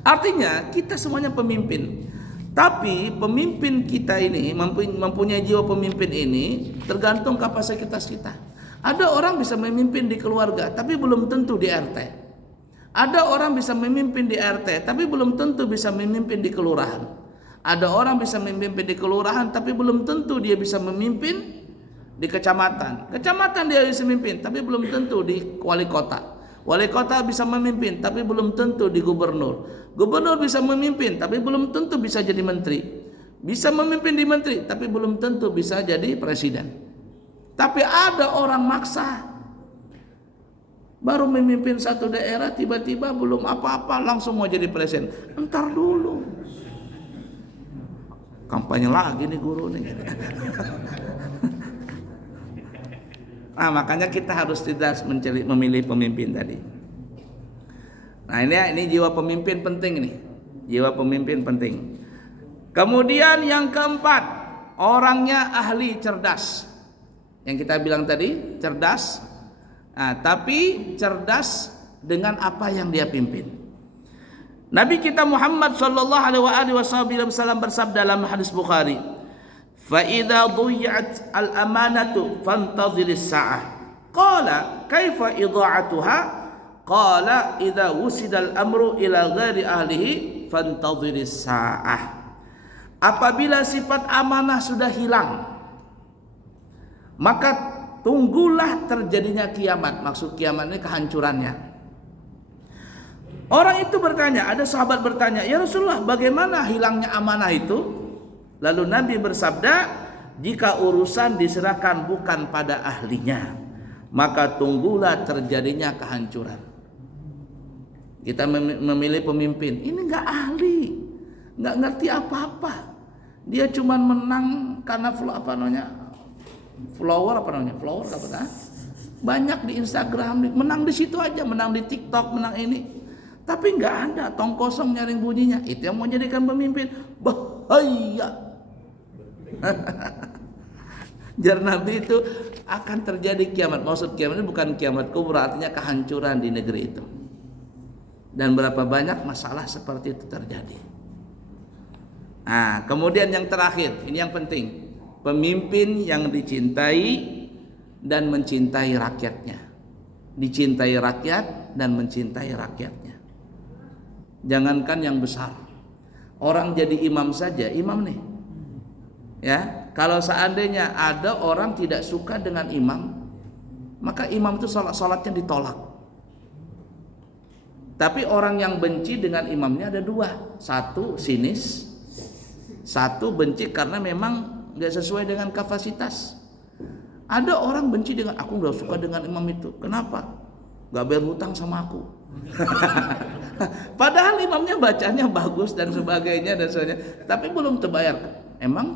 Artinya kita semuanya pemimpin. Tapi pemimpin kita ini mempunyai jiwa pemimpin ini tergantung kapasitas kita. Ada orang bisa memimpin di keluarga tapi belum tentu di RT. Ada orang bisa memimpin di RT tapi belum tentu bisa memimpin di kelurahan. Ada orang bisa memimpin di kelurahan tapi belum tentu dia bisa memimpin di kecamatan. Kecamatan dia bisa memimpin tapi belum tentu di wali kota. Wali kota bisa memimpin tapi belum tentu di gubernur. Gubernur bisa memimpin tapi belum tentu bisa jadi menteri. Bisa memimpin di menteri tapi belum tentu bisa jadi presiden. Tapi ada orang maksa, baru memimpin satu daerah tiba-tiba belum apa-apa langsung mau jadi presiden. Entar dulu. kampanye lagi nih guru nih. Nah, makanya kita harus tidak memilih pemimpin tadi. Nah, ini jiwa pemimpin penting nih. Jiwa pemimpin penting. Kemudian yang keempat, orangnya ahli cerdas. Yang kita bilang tadi, cerdas. Nah, tapi cerdas dengan apa yang dia pimpin. Nabi kita Muhammad sallallahu alaihi wasallam bersabda dalam hadis Bukhari, "Fa idza dhiyat al-amanatu fantadhiris sa'ah." Qala, "Kaifa idha'atuha?" Qala, "Idza wusida al-amru ila ghairi ahlihi fantadhiris sa'ah." Apabila sifat amanah sudah hilang, maka tunggulah terjadinya kiamat. Maksud kiamat ini kehancurannya. Orang itu bertanya, ada sahabat bertanya, "Ya Rasulullah, bagaimana hilangnya amanah itu?" Lalu Nabi bersabda, "Jika urusan diserahkan bukan pada ahlinya, maka tunggulah terjadinya kehancuran." Kita memilih pemimpin, ini nggak ahli, nggak ngerti apa-apa. Dia cuma menang karena follower banyak di Instagram, menang di situ aja, menang di TikTok, menang ini. Tapi nggak ada, tong kosong nyaring bunyinya. Itu yang mau jadikan pemimpin, bahaya. Jar Nabi itu akan terjadi kiamat. Maksud kiamat ini bukan kiamat kubra, artinya kehancuran di negeri itu. Dan berapa banyak masalah seperti itu terjadi. Nah, kemudian yang terakhir, ini yang penting, pemimpin yang dicintai dan mencintai rakyatnya. Dicintai rakyat dan mencintai rakyatnya. Jangankan yang besar, orang jadi imam saja, imam nih, ya. Kalau seandainya ada orang tidak suka dengan imam, maka imam itu sholatnya ditolak. Tapi orang yang benci dengan imamnya ada dua, satu sinis, satu benci karena memang nggak sesuai dengan kapasitas. Ada orang benci dengan, aku nggak suka dengan imam itu, kenapa? Nggak bayar hutang sama aku. Padahal imamnya bacanya bagus dan sebagainya dan sebagainya, tapi belum terbayar. Emang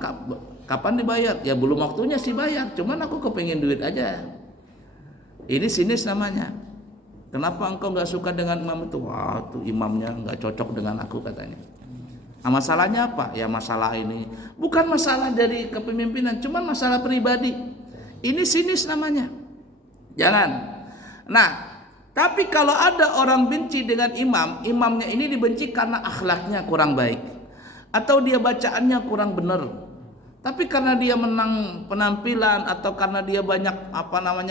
kapan dibayar? Ya belum waktunya sih bayar, cuman aku kepengen duit aja. Ini sinis namanya. Kenapa engkau nggak suka dengan imam itu? Wah, tuh imamnya nggak cocok dengan aku katanya. Nah, masalahnya apa? Ya masalah ini bukan masalah dari kepemimpinan, cuman masalah pribadi. Ini sinis namanya. Jangan. Nah, tapi kalau ada orang benci dengan imam, imamnya ini dibenci karena akhlaknya kurang baik, atau dia bacaannya kurang benar. Tapi karena dia menang penampilan, atau karena dia banyak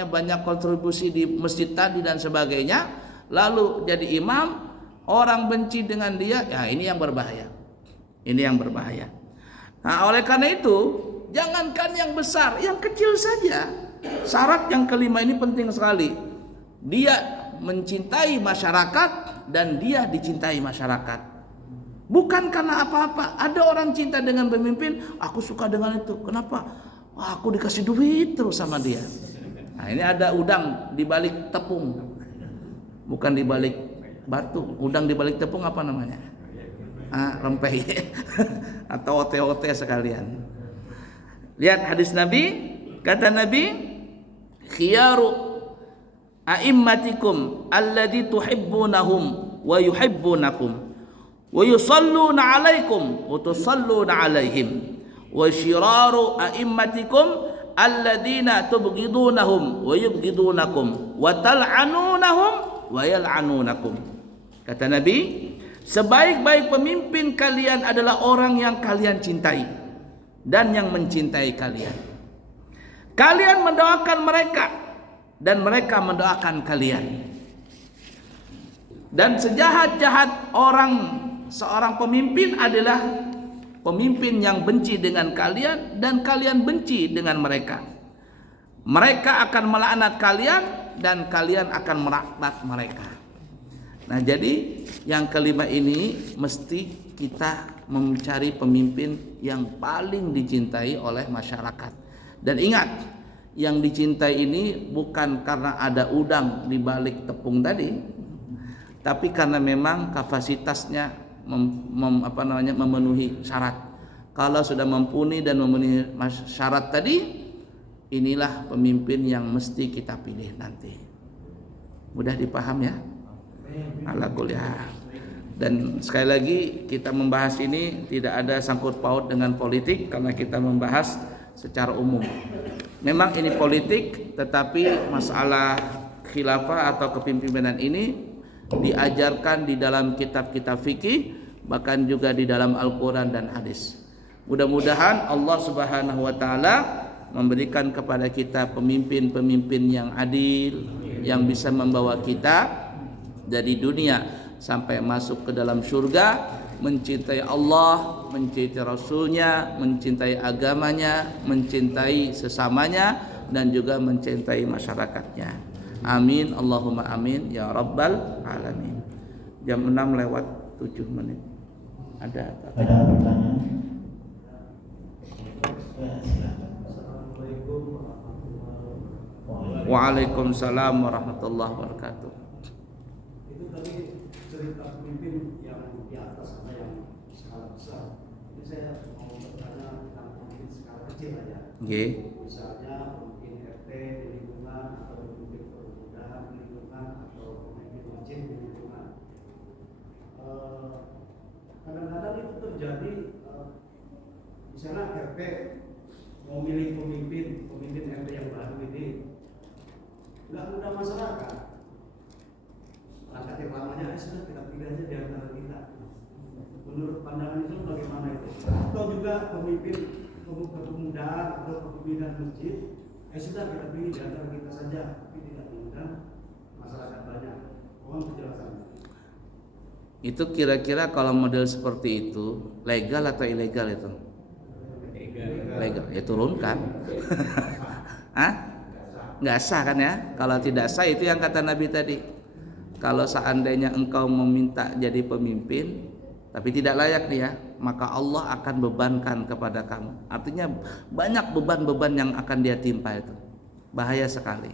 banyak kontribusi di masjid tadi dan sebagainya, lalu jadi imam, orang benci dengan dia, ya ini yang berbahaya. Ini yang berbahaya. Nah, oleh karena itu, jangankan yang besar, yang kecil saja. Syarat yang kelima ini penting sekali. Dia mencintai masyarakat dan dia dicintai masyarakat. Bukan karena apa-apa. Ada orang cinta dengan pemimpin, aku suka dengan itu. Kenapa? Wah, aku dikasih duit terus sama dia. Nah, ini ada udang di balik tepung. Bukan di balik batu. Udang di balik tepung apa namanya? Rempey. Atau ote-ote sekalian. Lihat hadis Nabi, kata Nabi, khiyaru a'immatikum alladhi tuhibbunahum wa yuhibbunakum wa yusalluna 'alaikum wa tusalluna 'alaihim wa syiraru a'immatikum alladhina tubghidunahum wa yubghidunakum wa tal'anunahum wa yal'anunakum. Kata Nabi, sebaik-baik pemimpin kalian adalah orang yang kalian cintai dan yang mencintai kalian. Kalian mendoakan mereka dan mereka mendoakan kalian. Dan sejahat-jahat seorang pemimpin adalah pemimpin yang benci dengan kalian dan kalian benci dengan mereka. Mereka akan melaknat kalian dan kalian akan melaknat mereka. Nah, jadi yang kelima ini mesti kita mencari pemimpin yang paling dicintai oleh masyarakat. Dan ingat, yang dicintai ini bukan karena ada udang di balik tepung tadi, tapi karena memang kapasitasnya memenuhi syarat. Kalau sudah memenuhi dan memenuhi syarat tadi, inilah pemimpin yang mesti kita pilih nanti. Mudah dipaham ya? Ala kulli hal. Dan sekali lagi kita membahas ini tidak ada sangkut paut dengan politik karena kita membahas secara umum. Memang ini politik, tetapi masalah khilafah atau kepemimpinan ini diajarkan di dalam kitab-kitab fikih, bahkan juga di dalam Al-Quran dan hadis. Mudah-mudahan Allah Subhanahu wa taala memberikan kepada kita pemimpin-pemimpin yang adil, yang bisa membawa kita dari dunia sampai masuk ke dalam surga, mencintai Allah, mencintai Rasulnya, mencintai agamanya, mencintai sesamanya, dan juga mencintai masyarakatnya. Amin, Allahumma amin ya rabbal alamin. Jam 6 lewat 7 menit. Ada pertanyaan? Waalaikumsalam warahmatullahi wabarakatuh. Itu tadi cerita pemimpin yang di atas sama yang skala besar. Ini saya mau bertanya tentang pemimpin skala kecil aja. Misalnya pemimpin RT di lingkungan, atau pemimpin permuda di lingkungan, atau pemimpin masjid di lingkungan. Kadang-kadang itu terjadi, misalnya RT mau milih pemimpin RT yang baru ini, nggak mudah masyarakat. Langkah yang lamanya sudah kita pilih aja di antara kita. Menurut pandangan itu bagaimana itu? Atau juga pemimpin kepemudaan atau kepemimpinan masjid, sudah kita pilih di antara kita saja, tapi tidak mengundang masyarakat banyak. Mohon penjelasannya. Itu kira-kira kalau model seperti itu legal atau ilegal itu? Legal. Ya turunkan. Hah? Nggak sah kan ya? Kalau tidak sah itu yang kata Nabi tadi. Kalau seandainya engkau meminta jadi pemimpin tapi tidak layak dia, maka Allah akan bebankan kepada kamu. Artinya banyak beban-beban yang akan dia timpa itu. Bahaya sekali.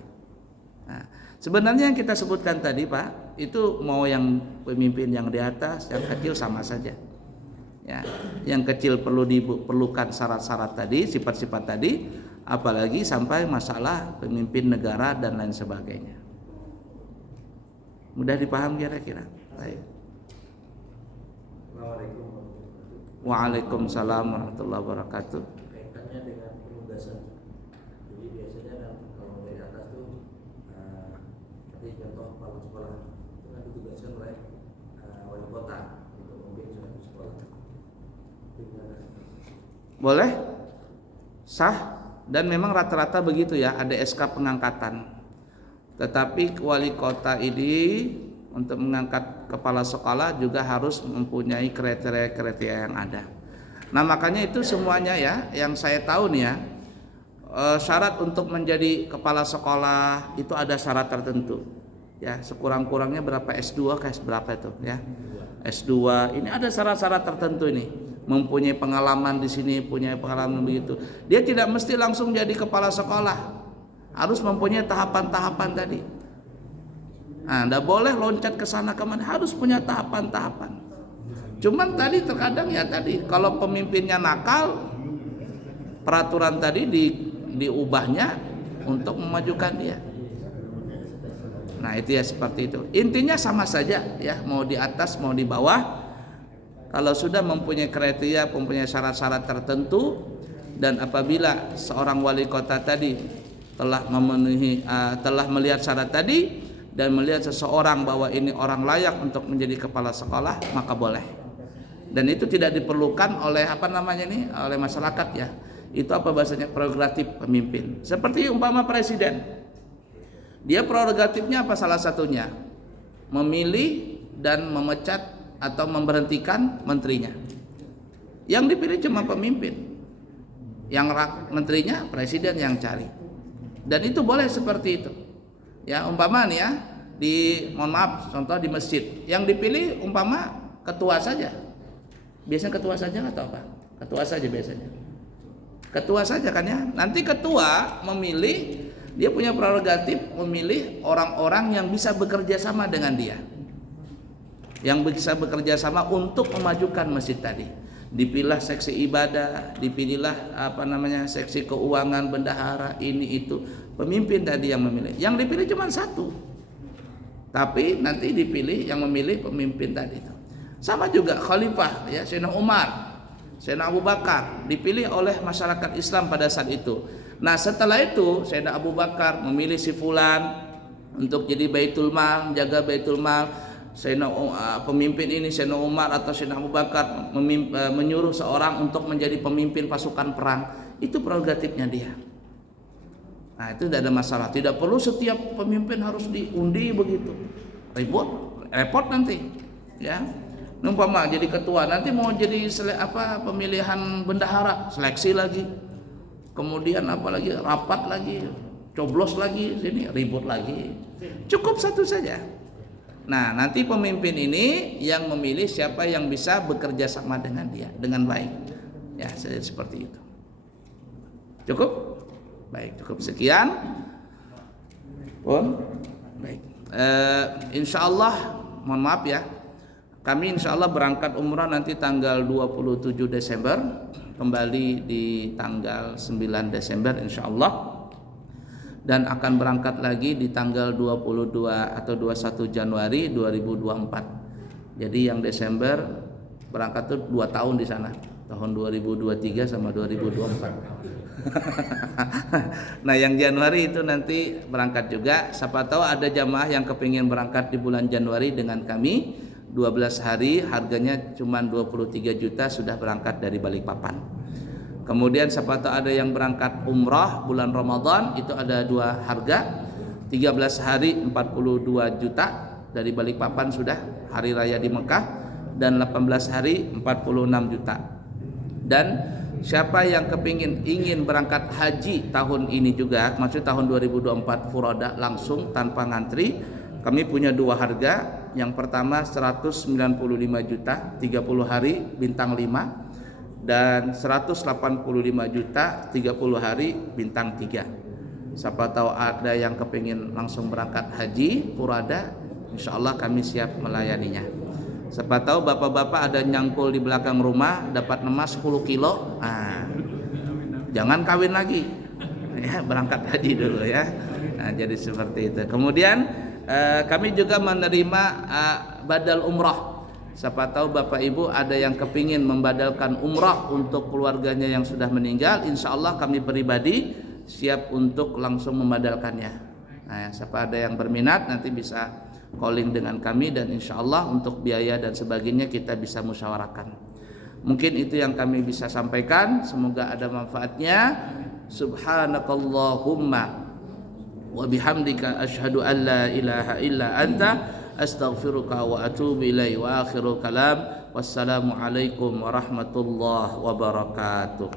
Nah, sebenarnya yang kita sebutkan tadi Pak, itu mau yang pemimpin yang di atas, yang kecil sama saja. Ya, yang kecil diperlukan syarat-syarat tadi, sifat-sifat tadi, apalagi sampai masalah pemimpin negara dan lain sebagainya. Mudah dipaham kira-kira? Baik. Waalaikumsalam warahmatullahi wabarakatuh. Kaitannya dengan penugasan. Jadi biasanya kan kalau dari atas tuh, seperti contoh kepala sekolah itu kan ditugaskan oleh wali kota untuk memimpin suatu sekolah. Boleh? Sah? Dan memang rata-rata begitu ya, ada SK pengangkatan. Tetapi wali kota ini untuk mengangkat kepala sekolah juga harus mempunyai kriteria-kriteria yang ada. Nah makanya itu semuanya ya, yang saya tahu nih ya, syarat untuk menjadi kepala sekolah itu ada syarat tertentu. Ya sekurang-kurangnya berapa S2 kayak berapa itu ya? S2 ini ada syarat-syarat tertentu ini. Mempunyai pengalaman di sini, punya pengalaman begitu. Dia tidak mesti langsung jadi kepala sekolah. Harus mempunyai tahapan-tahapan tadi. Nah, tidak boleh loncat ke sana kemana, harus punya tahapan-tahapan. Cuman tadi terkadang ya tadi, kalau pemimpinnya nakal, peraturan tadi diubahnya untuk memajukan dia. Nah itu ya seperti itu. Intinya sama saja ya, mau di atas mau di bawah. Kalau sudah mempunyai kriteria, mempunyai syarat-syarat tertentu, dan apabila seorang wali kota tadi telah melihat syarat tadi dan melihat seseorang bahwa ini orang layak untuk menjadi kepala sekolah, maka boleh. Dan itu tidak diperlukan oleh oleh masyarakat ya. Itu apa bahasanya, prerogatif pemimpin. Seperti umpama presiden. Dia prerogatifnya apa salah satunya? Memilih dan memecat atau memberhentikan menterinya. Yang dipilih cuma pemimpin. Yang menterinya presiden yang cari. Dan itu boleh seperti itu. Ya, umpama nih ya, mohon maaf, contoh di masjid, yang dipilih umpama ketua saja. Biasanya ketua saja atau apa? Ketua saja biasanya. Ketua saja kan ya. Nanti ketua memilih, dia punya prerogatif memilih orang-orang yang bisa bekerja sama dengan dia. Yang bisa bekerja sama untuk memajukan masjid tadi. Dipilah seksi ibadah, dipilihlah seksi keuangan, bendahara, ini itu. Pemimpin tadi yang memilih. Yang dipilih cuma satu. Tapi nanti dipilih yang memilih pemimpin tadi itu. Sama juga khalifah ya, Sayyidina Umar, Sayyidina Abu Bakar dipilih oleh masyarakat Islam pada saat itu. Nah, setelah itu Sayyidina Abu Bakar memilih si fulan untuk jadi Baitul Mal, menjaga Baitul Mal. Pemimpin ini Sayyidina Umar atau Sayyidina Abu Bakar menyuruh seorang untuk menjadi pemimpin pasukan perang. Itu prerogatifnya dia. Nah, itu tidak ada masalah. Tidak perlu setiap pemimpin harus diundi begitu. Repot nanti. Ya. Umpama jadi ketua, nanti mau jadi pemilihan bendahara, seleksi lagi. Kemudian apalagi rapat lagi, coblos lagi, sini ribut lagi. Cukup satu saja. Nah, nanti pemimpin ini yang memilih siapa yang bisa bekerja sama dengan dia dengan baik. Ya, seperti itu. Cukup? Baik, cukup sekian. Baik. Insyaallah, mohon maaf ya. Kami insyaallah berangkat umrah nanti tanggal 27 Desember, kembali di tanggal 9 Desember insyaallah. Dan akan berangkat lagi di tanggal 22 atau 21 Januari 2024. Jadi yang Desember berangkat tuh 2 tahun di sana, tahun 2023 sama 2024. Nah, yang Januari itu nanti berangkat juga. Siapa tahu ada jamaah yang kepingin berangkat di bulan Januari dengan kami 12 hari, harganya cuma 23 juta sudah berangkat dari Balikpapan. Kemudian siapa tahu ada yang berangkat umrah bulan Ramadan, itu ada 2 harga, 13 hari 42 juta dari Balikpapan sudah hari raya di Mekah, dan 18 hari 46 juta. Dan siapa yang ingin berangkat haji tahun ini juga, maksud tahun 2024 furada langsung tanpa ngantri, kami punya 2 harga. Yang pertama 195 juta 30 hari bintang 5, dan 185 juta 30 hari bintang 3. Siapa tahu ada yang kepingin langsung berangkat haji furada, insyaallah kami siap melayaninya. Siapa tahu bapak-bapak ada nyangkul di belakang rumah dapat emas 10 kilo, jangan kawin lagi ya, berangkat haji dulu ya. Nah, jadi seperti itu. Kemudian kami juga menerima badal umrah. Siapa tahu Bapak Ibu ada yang kepingin membadalkan umrah untuk keluarganya yang sudah meninggal, insya Allah kami pribadi siap untuk langsung membadalkannya. Nah, siapa ada yang berminat nanti bisa calling dengan kami, dan insya Allah untuk biaya dan sebagainya kita bisa musyawarahkan. Mungkin itu yang kami bisa sampaikan, semoga ada manfaatnya. Subhanakallahumma wa bihamdika asyhadu an la ilaha illa anta astaghfiruka wa atubu ilaihi. Wa akhiru kalam, wassalamu alaikum warahmatullahi wabarakatuh.